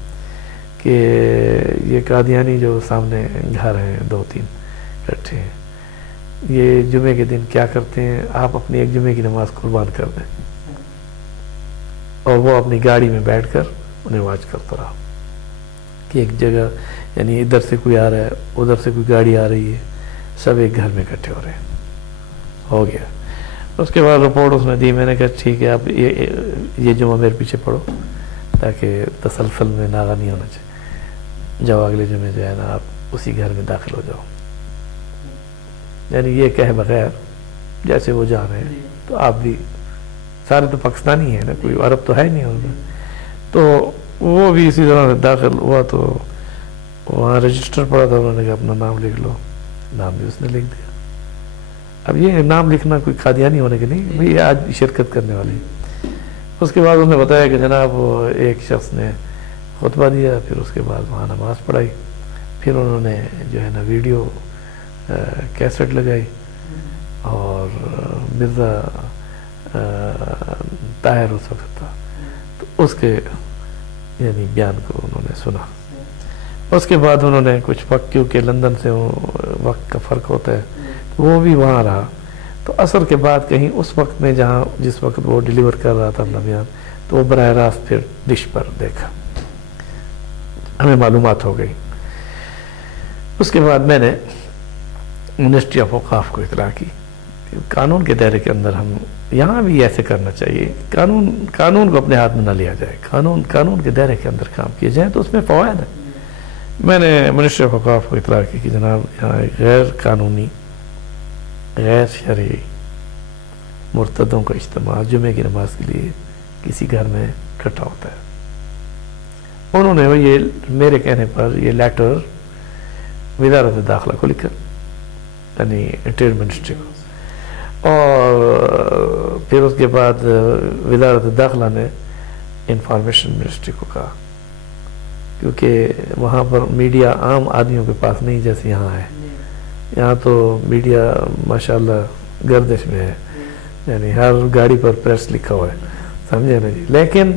کہ یہ قادیانی جو سامنے گھر ہیں 2-3 اکٹھے ہیں، یہ جمعے کے دن کیا کرتے ہیں، آپ اپنی ایک جمعے کی نماز قربان کر دیں. اور وہ اپنی گاڑی میں بیٹھ کر انہیں واچ کرتا رہا کہ ایک جگہ، یعنی ادھر سے کوئی آ رہا ہے، ادھر سے کوئی گاڑی آ رہی ہے، سب ایک گھر میں اکٹھے ہو رہے ہیں. ہو گیا. اس کے بعد رپورٹ اس نے دی. میں نے کہا ٹھیک ہے، آپ یہ جمعہ میرے پیچھے پڑھو تاکہ تسلسل میں ناغہ نہیں ہونا چاہیے. جب اگلے جمعے جو ہے نا آپ اسی گھر میں داخل ہو جاؤ. یعنی یہ کہے بغیر جیسے وہ جا رہے ہیں تو آپ بھی، سارے تو پاکستانی ہیں نا، کوئی عرب تو ہے نہیں ان میں. تو وہ بھی اسی طرح سے داخل ہوا. تو وہاں رجسٹر پڑا تھا، انہوں نے کہا اپنا نام لکھ لو. نام بھی اس نے لکھ دیا. اب یہ نام لکھنا کوئی قادیانی ہونے کے نہیں، بھئی آج شرکت کرنے والی. اس کے بعد انہوں نے بتایا کہ جناب ایک شخص نے خطبہ دیا، پھر اس کے بعد وہاں نماز پڑھائی. پھر انہوں نے جو ہے نا ویڈیو کیسٹ لگائی، اور مرزا طاہر اس وقت تھا، تو اس کے یعنی بیان کو انہوں نے سنا. اس کے بعد انہوں نے کچھ وقت، کیونکہ لندن سے وقت کا فرق ہوتا ہے، وہ بھی وہاں رہا. تو عصر کے بعد کہیں اس وقت میں جس وقت وہ ڈیلیور کر رہا تھا اپنا بیان، تو وہ براہ راست پھر ڈش پر دیکھا. ہمیں معلومات ہو گئی. اس کے بعد میں نے منسٹری آف اوقاف کو اطلاع کی. قانون کے دائرے کے اندر ہم یہاں بھی ایسے کرنا چاہیے، قانون کو اپنے ہاتھ میں نہ لیا جائے، قانون کے دائرے کے اندر کام کیے جائیں تو اس میں فوائد ہے. میں نے منسٹری آف اوقاف کو اطلاع کی کہ جناب یہاں غیر قانونی، غیر شرعی مرتدوں کا اجتماع جمعے کی نماز کے لیے کسی گھر میں اکٹھا ہوتا ہے. انہوں نے یہ میرے کہنے پر یہ لیٹر وزارت داخلہ کو لکھا، یعنی انٹیریئر منسٹری کو، اور پھر اس کے بعد وزارت داخلہ نے انفارمیشن منسٹری کو کہا، کیونکہ وہاں پر میڈیا عام آدمیوں کے پاس نہیں جیسے یہاں ہے. یہاں تو میڈیا ماشاءاللہ گردش میں ہے، یعنی ہر گاڑی پر پریس لکھا ہوا ہے، سمجھے نا جی. لیکن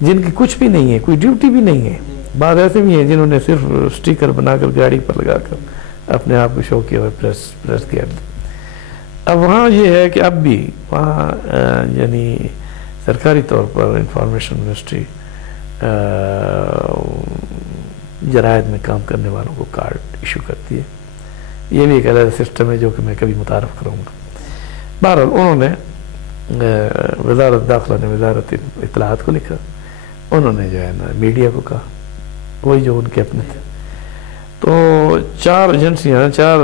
جن کی کچھ بھی نہیں ہے، کوئی ڈیوٹی بھی نہیں ہے. بعض ایسے بھی ہیں جنہوں نے صرف سٹیکر بنا کر گاڑی پر لگا کر اپنے آپ کو شو کیا ہوا پریس کیا. اب وہاں یہ ہے کہ اب بھی وہاں یعنی سرکاری طور پر انفارمیشن منسٹری جرائد میں کام کرنے والوں کو کارڈ ایشو کرتی ہے. یہ بھی ایک علیحدہ سسٹم ہے جو کہ میں کبھی متعارف کروں گا. بہرحال انہوں نے وزارت داخلہ نے وزارت اطلاعات کو لکھا، انہوں نے جو ہے نا میڈیا کو کہا، وہی جو ان کے اپنے تھے. تو 4 ایجنسیاں 4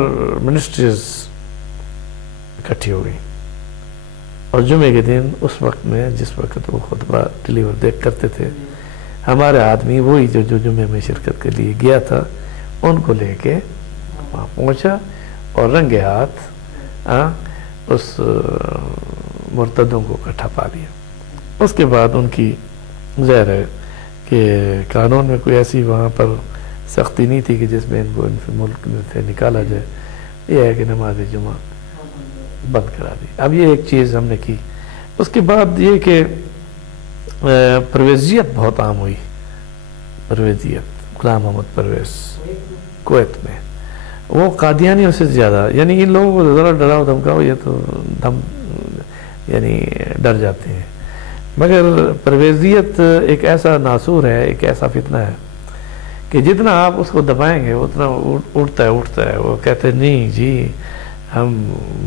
منسٹریز اکٹھی ہو گئی، اور جمعے کے دن اس وقت میں جس وقت وہ خطبہ ڈیلیور کرتے تھے، ہمارے آدمی وہی جو جمعے میں شرکت کے لیے گیا تھا ان کو لے کے وہاں پہنچا اور رنگے ہاتھ اس مرتدوں کو اکٹھا پا لیا. اس کے بعد ان کی ظاہر ہے کہ قانون میں کوئی ایسی وہاں پر سختی نہیں تھی کہ جس میں ان کو ملک سے نکالا جائے. یہ ہے کہ نماز جمعہ بند کرا دی. اب یہ ایک چیز ہم نے کی. اس کے بعد یہ کہ پرویزیت بہت عام ہوئی. پرویزیت، غلام محمد پرویز کویت میں، وہ قادیانیوں سے زیادہ، یعنی ان لوگوں کو ذرا ڈراؤ دھمکاؤ یہ تو یعنی ڈر جاتے ہیں. مگر پرویزیت ایک ایسا ناصور ہے، ایک ایسا فتنہ ہے کہ جتنا آپ اس کو دبائیں گے اتنا اٹھتا ہے. وہ کہتے ہیں نہیں جی ہم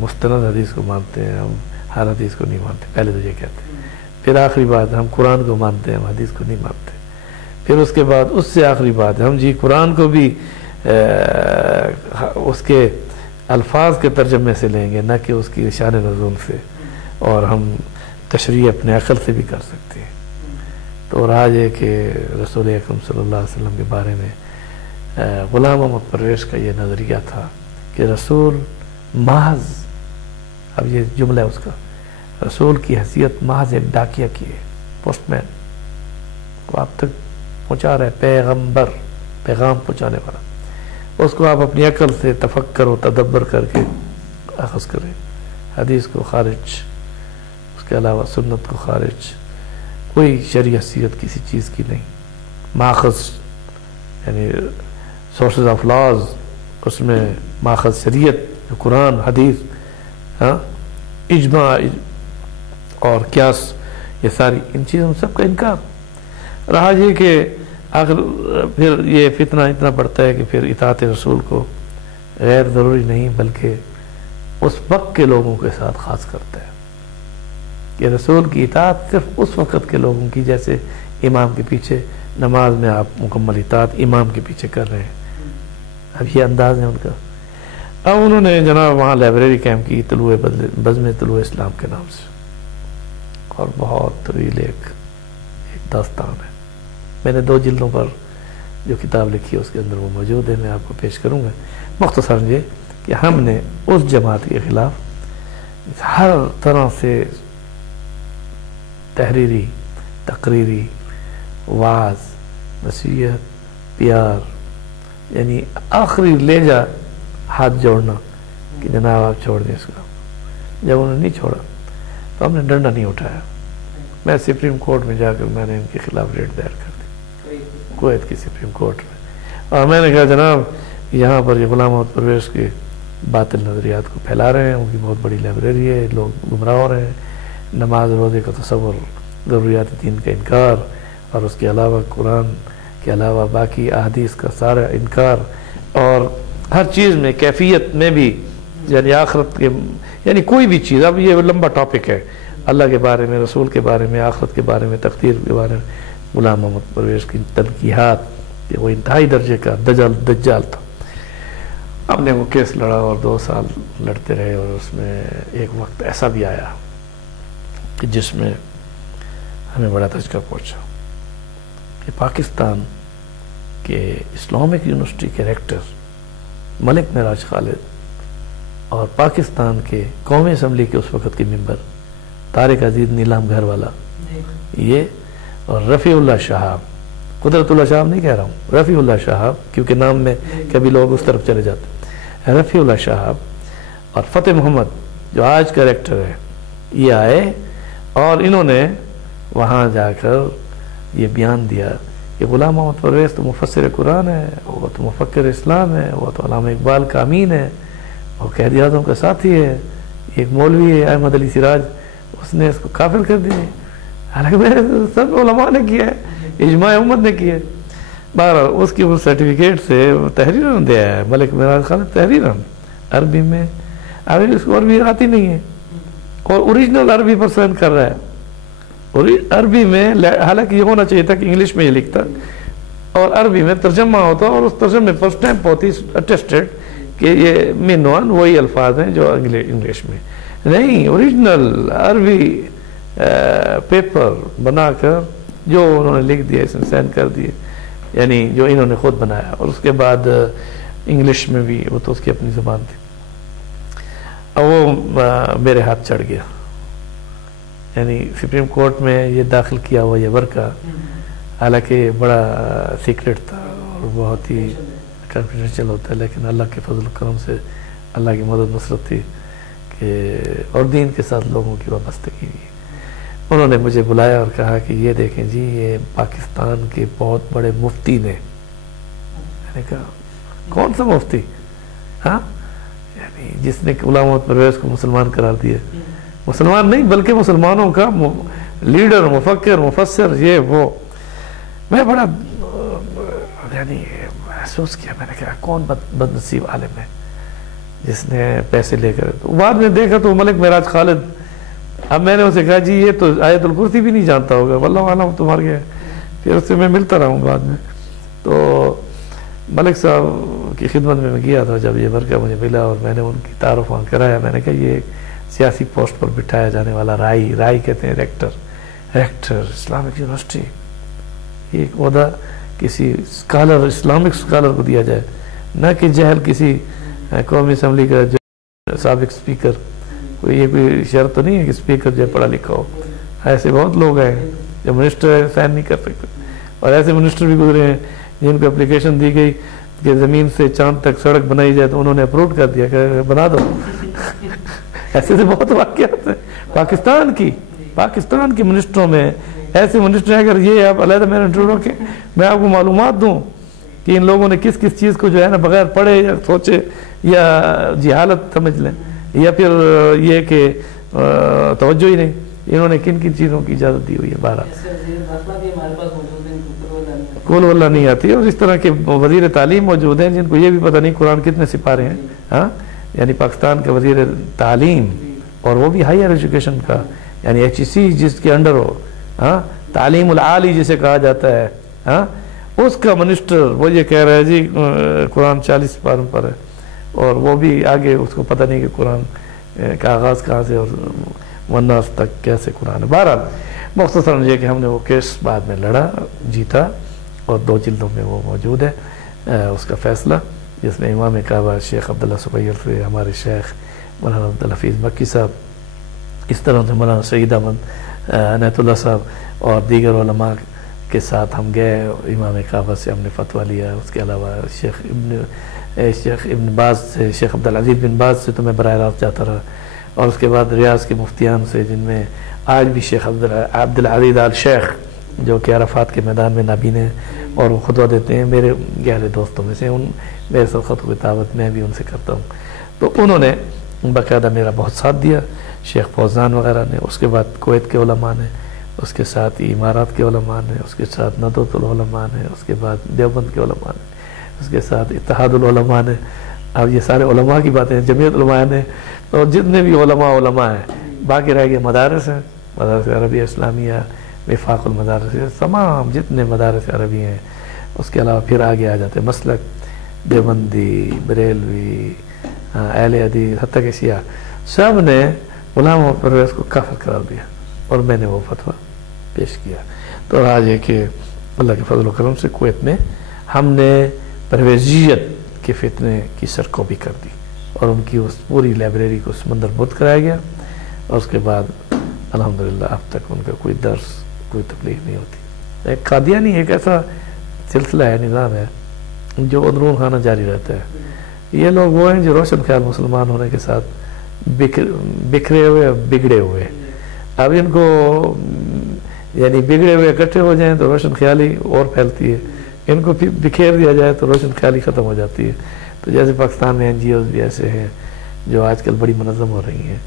مستند حدیث کو مانتے ہیں، ہم ہر حدیث کو نہیں مانتے. پہلے تو یہ کہتے ہیں، پھر آخری بات ہم قرآن کو مانتے ہیں، ہم حدیث کو نہیں مانتے. پھر اس کے بعد اس سے آخری بات ہم جی قرآن کو بھی اس کے الفاظ کے ترجمے سے لیں گے، نہ کہ اس کی شان نزول سے، اور ہم تشریح اپنے عقل سے بھی کر سکتے ہیں. تو راج ہے کہ رسول اکرم صلی اللہ علیہ وسلم کے بارے میں غلام محمد پرویز کا یہ نظریہ تھا کہ رسول محض، اب یہ جملہ ہے اس کا، رسول کی حیثیت محض ایک ڈاکیہ کی ہے، پوسٹ مین کو آپ تک پہنچا رہا ہے، پیغمبر، پیغام پہنچانے والا. اس کو آپ اپنی عقل سے تفکر و تدبر کر کے اخذ کریں. حدیث کو خارج، اس کے علاوہ سنت کو خارج، کوئی شرعی حیثیت کسی چیز کی نہیں. ماخذ یعنی سورسز آف لاز، اس میں ماخذ شریعت قرآن حدیث، اجماع اور قیاس، یہ ساری ان چیزوں سب کا انکار رہا. یہ کہ آخر پھر یہ فتنہ اتنا بڑھتا ہے کہ پھر اطاعت رسول کو غیر ضروری نہیں بلکہ اس وقت کے لوگوں کے ساتھ خاص کرتا ہے کہ رسول کی اطاعت صرف اس وقت کے لوگوں کی، جیسے امام کے پیچھے نماز میں آپ مکمل اطاعت امام کے پیچھے کر رہے ہیں. اب یہ انداز ہے ان کا. اب انہوں نے جناب وہاں لائبریری قائم کی طلوع بزم طلوع اسلام کے نام سے، اور بہت طویل ایک داستان ہے. میں نے 2 جلدوں پر جو کتاب لکھی ہے اس کے اندر وہ موجود ہے، میں آپ کو پیش کروں گا. مختصراً یہ کہ ہم نے اس جماعت کے خلاف ہر طرح سے تحریری، تقریری، وعظ، نصیحت، پیار، یعنی آخری لہجہ ہاتھ جوڑنا کہ جناب آپ چھوڑ دیں اس کو. جب انہوں نے نہیں چھوڑا تو ہم نے ڈنڈا نہیں اٹھایا. میں سپریم کورٹ میں جا کر میں نے ان کے خلاف ریٹ دائر کر دی، کویت کی سپریم کورٹ میں. اور میں نے کہا جناب یہاں پر یہ غلام محمد پرویز کے باطل نظریات کو پھیلا رہے ہیں، ان کی بہت بڑی لائبریری ہے، لوگ گمراہ ہو رہے ہیں. نماز روزے کا تصور، ضروریات دین کا انکار، اور اس کے علاوہ قرآن کے علاوہ باقی احادیث کا سارا انکار، اور ہر چیز میں کیفیت میں بھی، یعنی آخرت کے، یعنی کوئی بھی چیز. اب یہ لمبا ٹاپک ہے، اللہ کے بارے میں، رسول کے بارے میں، آخرت کے بارے میں، تقدیر کے بارے میں. غلام محمد پرویز کی تنقیحات کہ وہ انتہائی درجے کا دجال تھا. ہم نے وہ کیس لڑا اور 2 سال لڑتے رہے، اور اس میں ایک وقت ایسا بھی آیا کہ جس میں ہمیں بڑا دھچکا پہنچا کہ پاکستان کے اسلامک یونیورسٹی کے ریکٹر ملک معراج خالد اور پاکستان کے قومی اسمبلی کے اس وقت کے ممبر طارق عزیز نیلام گھر والا، یہ اور رفیع اللہ شہاب، قدرت اللہ شہاب نہیں کہہ رہا ہوں، رفیع اللہ شہاب، کیونکہ نام میں کبھی لوگ اس طرف چلے جاتے. رفیع اللہ صاحب اور فتح محمد جو آج کا ریکٹر ہے، یہ آئے اور انہوں نے وہاں جا کر یہ بیان دیا کہ غلام محمد پرویز تو مفسر قرآن ہے، وہ تو مفکر اسلام ہے، وہ تو علامہ اقبال کا امین ہے، وہ قائد اعظم کا ساتھی ہے، ایک مولوی ہے احمد علی سراج، اس نے اس کو کافر کر دیا۔ حالانکہ سب علماء نے کیا ہے، اجماع امت نے کیا ہے۔ بہرحال اس کی وہ سرٹیفکیٹ سے تحریرن دیا ہے ملک معراج خالد، تحریرن عربی میں، ابھی اس کو عربی آتی نہیں ہے اور اوریجنل عربی پر سائن کر رہا ہے، عربی میں، حالانکہ یہ ہونا چاہیے تھا کہ انگلش میں یہ لکھتا اور عربی میں ترجمہ ہوتا اور اس ترجمے میں فرسٹ ٹائم ہوتی اٹیسٹڈ کہ یہ مینوان وہی الفاظ ہیں جو انگلش میں نہیں، اوریجنل عربی پیپر بنا کر جو انہوں نے لکھ دیا اس میں سائن کر دیے، یعنی جو انہوں نے خود بنایا، اور اس کے بعد انگلش میں بھی، وہ تو اس کی اپنی زبان تھی، اور وہ میرے ہاتھ چڑھ گیا، یعنی سپریم کورٹ میں یہ داخل کیا ہوا یہ ورقہ، حالانکہ بڑا سیکرٹ تھا اور بہت ہی کنفیڈینشیل ہوتا ہے، لیکن اللہ کے فضل و کرم سے اللہ کی مدد نصرت تھی کہ اور دین کے ساتھ لوگوں کی وابستگی ہوئی۔ انہوں نے مجھے بلایا اور کہا کہ یہ دیکھیں جی، یہ پاکستان کے بہت بڑے مفتی نے۔ میں نے کہا کون سا مفتی؟ ہاں، یعنی جس نے غلام محمد پرویز کو مسلمان قرار دیا، مسلمان نہیں بلکہ مسلمانوں کا لیڈر، مفکر، مفسر، یہ وہ۔ میں بڑا یعنی محسوس کیا، میں نے کہا کون بد نصیب عالم ہے جس نے پیسے لے کر، تو بعد میں دیکھا تو ملک معراج خالد۔ اب میں نے اسے کہا جی یہ تو آیت الکرسی بھی نہیں جانتا ہوگا، واللہ عالم تمہارے گیا۔ پھر اس سے میں ملتا رہا ہوں بعد میں، تو ملک صاحب کی خدمت میں گیا تھا جب یہ ورقہ مجھے ملا، اور میں نے ان کی تعارف وہاں کرایا۔ میں نے کہا یہ ایک سیاسی پوسٹ پر بٹھایا جانے والا رائی کہتے ہیں ریکٹر اسلامک یونیورسٹی، یہ ایک عہدہ کسی اسکالر، اسلامک اسکالر کو دیا جائے، نہ کہ جہل کسی قومی اسمبلی کا جو سابق اسپیکر۔ یہ کوئی شرط تو نہیں ہے کہ اسپیکر جو پڑھا لکھا ہو، ایسے بہت لوگ ہیں جو منسٹر سائن نہیں کر سکتے، اور ایسے منسٹر بھی گزرے ہیں جن کو اپلیکیشن دی گئی کہ زمین سے چاند تک سڑک بنائی جائے تو انہوں نے اپروو کر دیا کہ بنا دو۔ ایسے سے بہت واقعات ہیں پاکستان کی منسٹروں میں، ایسے منسٹر ہیں۔ اگر یہ آپ علیحدہ میرے انٹرویو کے میں آپ کو معلومات دوں کہ ان لوگوں نے کس چیز کو جو ہے نا بغیر پڑھے یا سوچے یا جہالت سمجھ لیں، یا پھر یہ کہ توجہ ہی نہیں، انہوں نے کن چیزوں کی اجازت دی ہوئی ہے۔ بارہ کول واللہ نہیں آتی، اور اس طرح کے وزیر تعلیم موجود ہیں جن کو یہ بھی پتہ نہیں قرآن کتنے سپارے ہیں، ہاں، یعنی پاکستان کا وزیر تعلیم، اور وہ بھی ہائر ایجوکیشن کا، یعنی HEC جس کے انڈر ہو، ہاں، تعلیم العالی جسے کہا جاتا ہے، ہاں، اس کا منسٹر وہ یہ کہہ رہا ہے جی قرآن 40 پاروں پر ہے، اور وہ بھی آگے اس کو پتہ نہیں کہ قرآن کا آغاز کہاں سے اور والناس تک کیسے قرآن ہے۔ بہرحال مختصراً یہ کہ ہم نے وہ کیس بعد میں لڑا، جیتا، اور 2 جلدوں میں وہ موجود ہے اس کا فیصلہ، جس میں امام کعبہ شیخ عبداللہ سبیل سے ہمارے شیخ مولانا عبدالحفیظ مکی صاحب، اس طرح سے مولانا سعید احمد عنایت اللہ صاحب اور دیگر علماء کے ساتھ ہم گئے، امام کعبہ سے ہم نے فتویٰ لیا۔ اس کے علاوہ شیخ ابن باز سے، شیخ عبدالعزیز بن باز سے تو میں براہ راست جاتا رہا، اور اس کے بعد ریاض کے مفتیان سے، جن میں آج بھی شیخ عبدالعزیز آل شیخ جو کہ عرفات کے میدان میں نابین ہیں اور وہ خطبہ دیتے ہیں، میرے گہرے دوستوں میں سے، میرے ساتھ خطبہ دعوت میں بھی ان سے کرتا ہوں، تو انہوں نے باقاعدہ میرا بہت ساتھ دیا، شیخ فوزان وغیرہ نے، اس کے بعد کویت کے علماء نے، اس کے ساتھ امارات کے علماء نے، اس کے ساتھ ندوۃ العلماء نے، اس کے بعد دیوبند کے علماء نے، اس کے ساتھ اتحاد العلماء نے۔ اب یہ سارے علماء کی باتیں ہیں، جمعیت علماء نے، اور جتنے بھی علماء ہیں، باقی رہ گئے مدارس ہیں، مدارس عربیہ اسلامیہ، وفاق المدارس، تمام جتنے مدارس عربی ہیں، اس کے علاوہ پھر آگے آ جاتے ہیں مسلک، دیوبندی، بریلوی، اہل حدیث، حتیٰ کہ شیعہ، سب نے غلام محمد پرویز کو کافر قرار دیا، اور میں نے وہ فتویٰ پیش کیا۔ تو آج ہے کہ اللہ کے فضل و کرم سے کویت میں ہم نے پرویزیت کے فتنے کی سرکوبی کر دی، اور ان کی اس پوری لائبریری کو سمندر بدھ کرایا گیا، اور اس کے بعد الحمدللہ اب تک ان کا کوئی درس، کوئی تکلیف نہیں ہوتی۔ ایک قادیانی ایک ایسا سلسلہ ہے، نظام ہے جو اندرون خانہ جاری رہتا ہے، یہ لوگ وہ ہیں جو روشن خیال مسلمان ہونے کے ساتھ بکھرے ہوئے بگڑے ہوئے. اب ان کو یعنی بگڑے ہوئے اکٹھے ہو جائیں تو روشن خیالی اور پھیلتی ہے، ان کو بکھیر دیا جائے تو روشن خیالی ختم ہو جاتی ہے. تو جیسے پاکستان میں NGOs بھی ایسے ہیں جو آج کل بڑی منظم ہو رہی ہیں،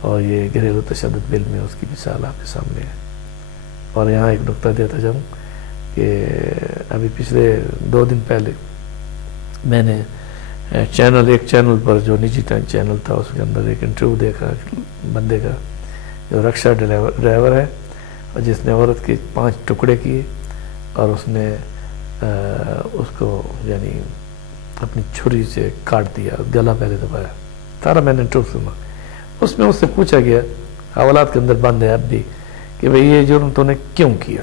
اور یہ گھریلو تشدد بل میں اس کی مثال آپ کے سامنے ہے. اور یہاں ایک نقطہ دیتا جاؤں کہ ابھی پچھلے 2 دن پہلے میں نے ایک چینل پر جو نجی چینل تھا اس کے اندر ایک انٹرویو دیکھا بندے کا جو رکشا ڈرائیور ہے، اور جس نے عورت کے 5 ٹکڑے کیے اور اس نے اس کو یعنی اپنی چھری سے کاٹ دیا، گلا پہلے دبایا. سارا میں نے انٹرویو سنا. اس میں اس سے پوچھا گیا، حوالات کے اندر بند ہے اب بھی، کہ بھئی یہ جرم تو نے کیوں کیا؟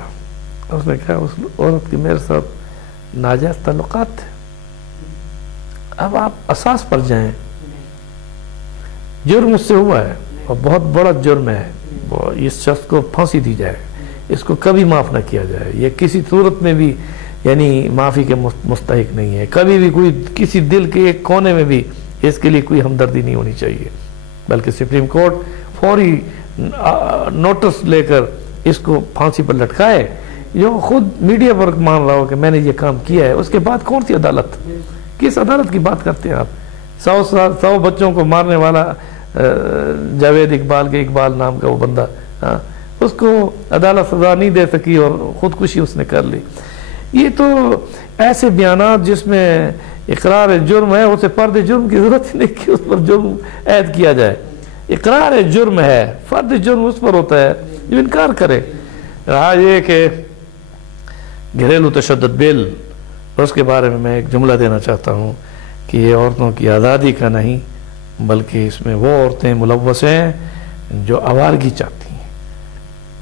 اس نے کہا اس عورت کی میرے ساتھ ناجائز تعلقات تھے. اب آپ اساس پر جائیں، جرم اس سے ہوا ہے اور بہت بڑا جرم ہے، اس شخص کو پھانسی دی جائے، اس کو کبھی معاف نہ کیا جائے. یہ کسی صورت میں بھی یعنی معافی کے مستحق نہیں ہے. کبھی بھی کوئی کسی دل کے ایک کونے میں بھی اس کے لیے کوئی ہمدردی نہیں ہونی چاہیے، بلکہ سپریم کورٹ فوری نوٹس لے کر اس کو پھانسی پر لٹکائے. جو خود میڈیا پر مان رہا ہو کہ میں نے یہ کام کیا ہے، اس کے بعد کون سی عدالت؟ کس عدالت کی بات کرتے ہیں آپ؟ 100 بچوں کو مارنے والا جاوید اقبال نام کا وہ بندہ، اس کو عدالت سزا نہیں دے سکی اور خودکشی اس نے کر لی. یہ تو ایسے بیانات جس میں اقرار جرم ہے، اسے فرد جرم کی ضرورت ہی نہیں کہ اس پر جرم عائد کیا جائے. اقرار جرم ہے، فرد جرم اس پر ہوتا ہے جو انکار کرے. رہا یہ کہ گھریلو تشدد بل، اس کے بارے میں ایک جملہ دینا چاہتا ہوں کہ یہ عورتوں کی آزادی کا نہیں، بلکہ اس میں وہ عورتیں ملوث ہیں جو آوارگی چاہتی ہیں.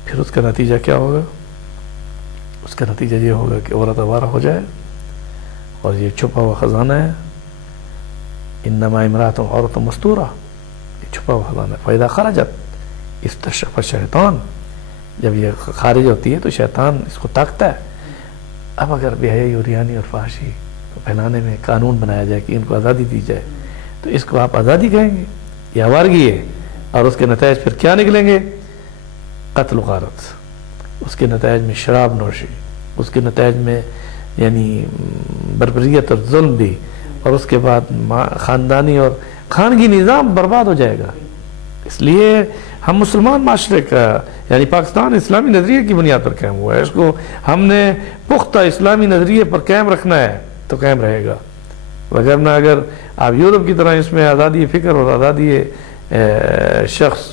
پھر اس کا نتیجہ کیا ہوگا؟ اس کا نتیجہ یہ ہوگا کہ عورت آوارہ ہو جائے، اور یہ چھپا ہوا خزانہ ہے. انما امرأۃ عورت مستورہ، یہ چھپا ہوا خزانہ ہے. فَإِذَا خَرَجَتْ اسْتَشْرَفَ الشَّيْطَانُ، جب یہ خارج ہوتی ہے تو شیطان اس کو طاقتا ہے. اب اگر بے حیائی اور ریانی اور فحاشی کو پھیلانے میں قانون بنایا جائے کہ ان کو آزادی دی جائے، تو اس کو آپ آزادی کہیں گے؟ یہ آوارگی ہے. اور اس کے نتائج پھر کیا نکلیں گے؟ قتل و غارت. اس کے نتائج میں شراب نوشی، اس کے نتائج میں یعنی بربریت اور ظلم بھی، اور اس کے بعد خاندانی اور خانگی نظام برباد ہو جائے گا. اس لیے ہم مسلمان معاشرے کا یعنی پاکستان اسلامی نظریے کی بنیاد پر قائم ہوا ہے. اس کو ہم نے پختہ اسلامی نظریے پر قائم رکھنا ہے تو قائم رہے گا. وگرنہ اگر آپ یورپ کی طرح اس میں آزادی فکر اور آزادی شخص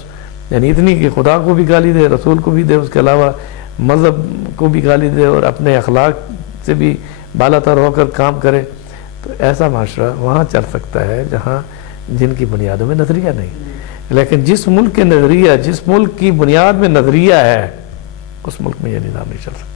یعنی اتنی کہ خدا کو بھی گالی دے، رسول کو بھی دے، اس کے علاوہ مذہب کو بھی گالی دے اور اپنے اخلاق سے بھی بالا تر ہو کر کام کرے، تو ایسا معاشرہ وہاں چل سکتا ہے جہاں جن کی بنیادوں میں نظریہ نہیں. لیکن جس ملک کے نظریہ، جس ملک کی بنیاد میں نظریہ ہے، اس ملک میں یہ نظام نہیں چل سکتا.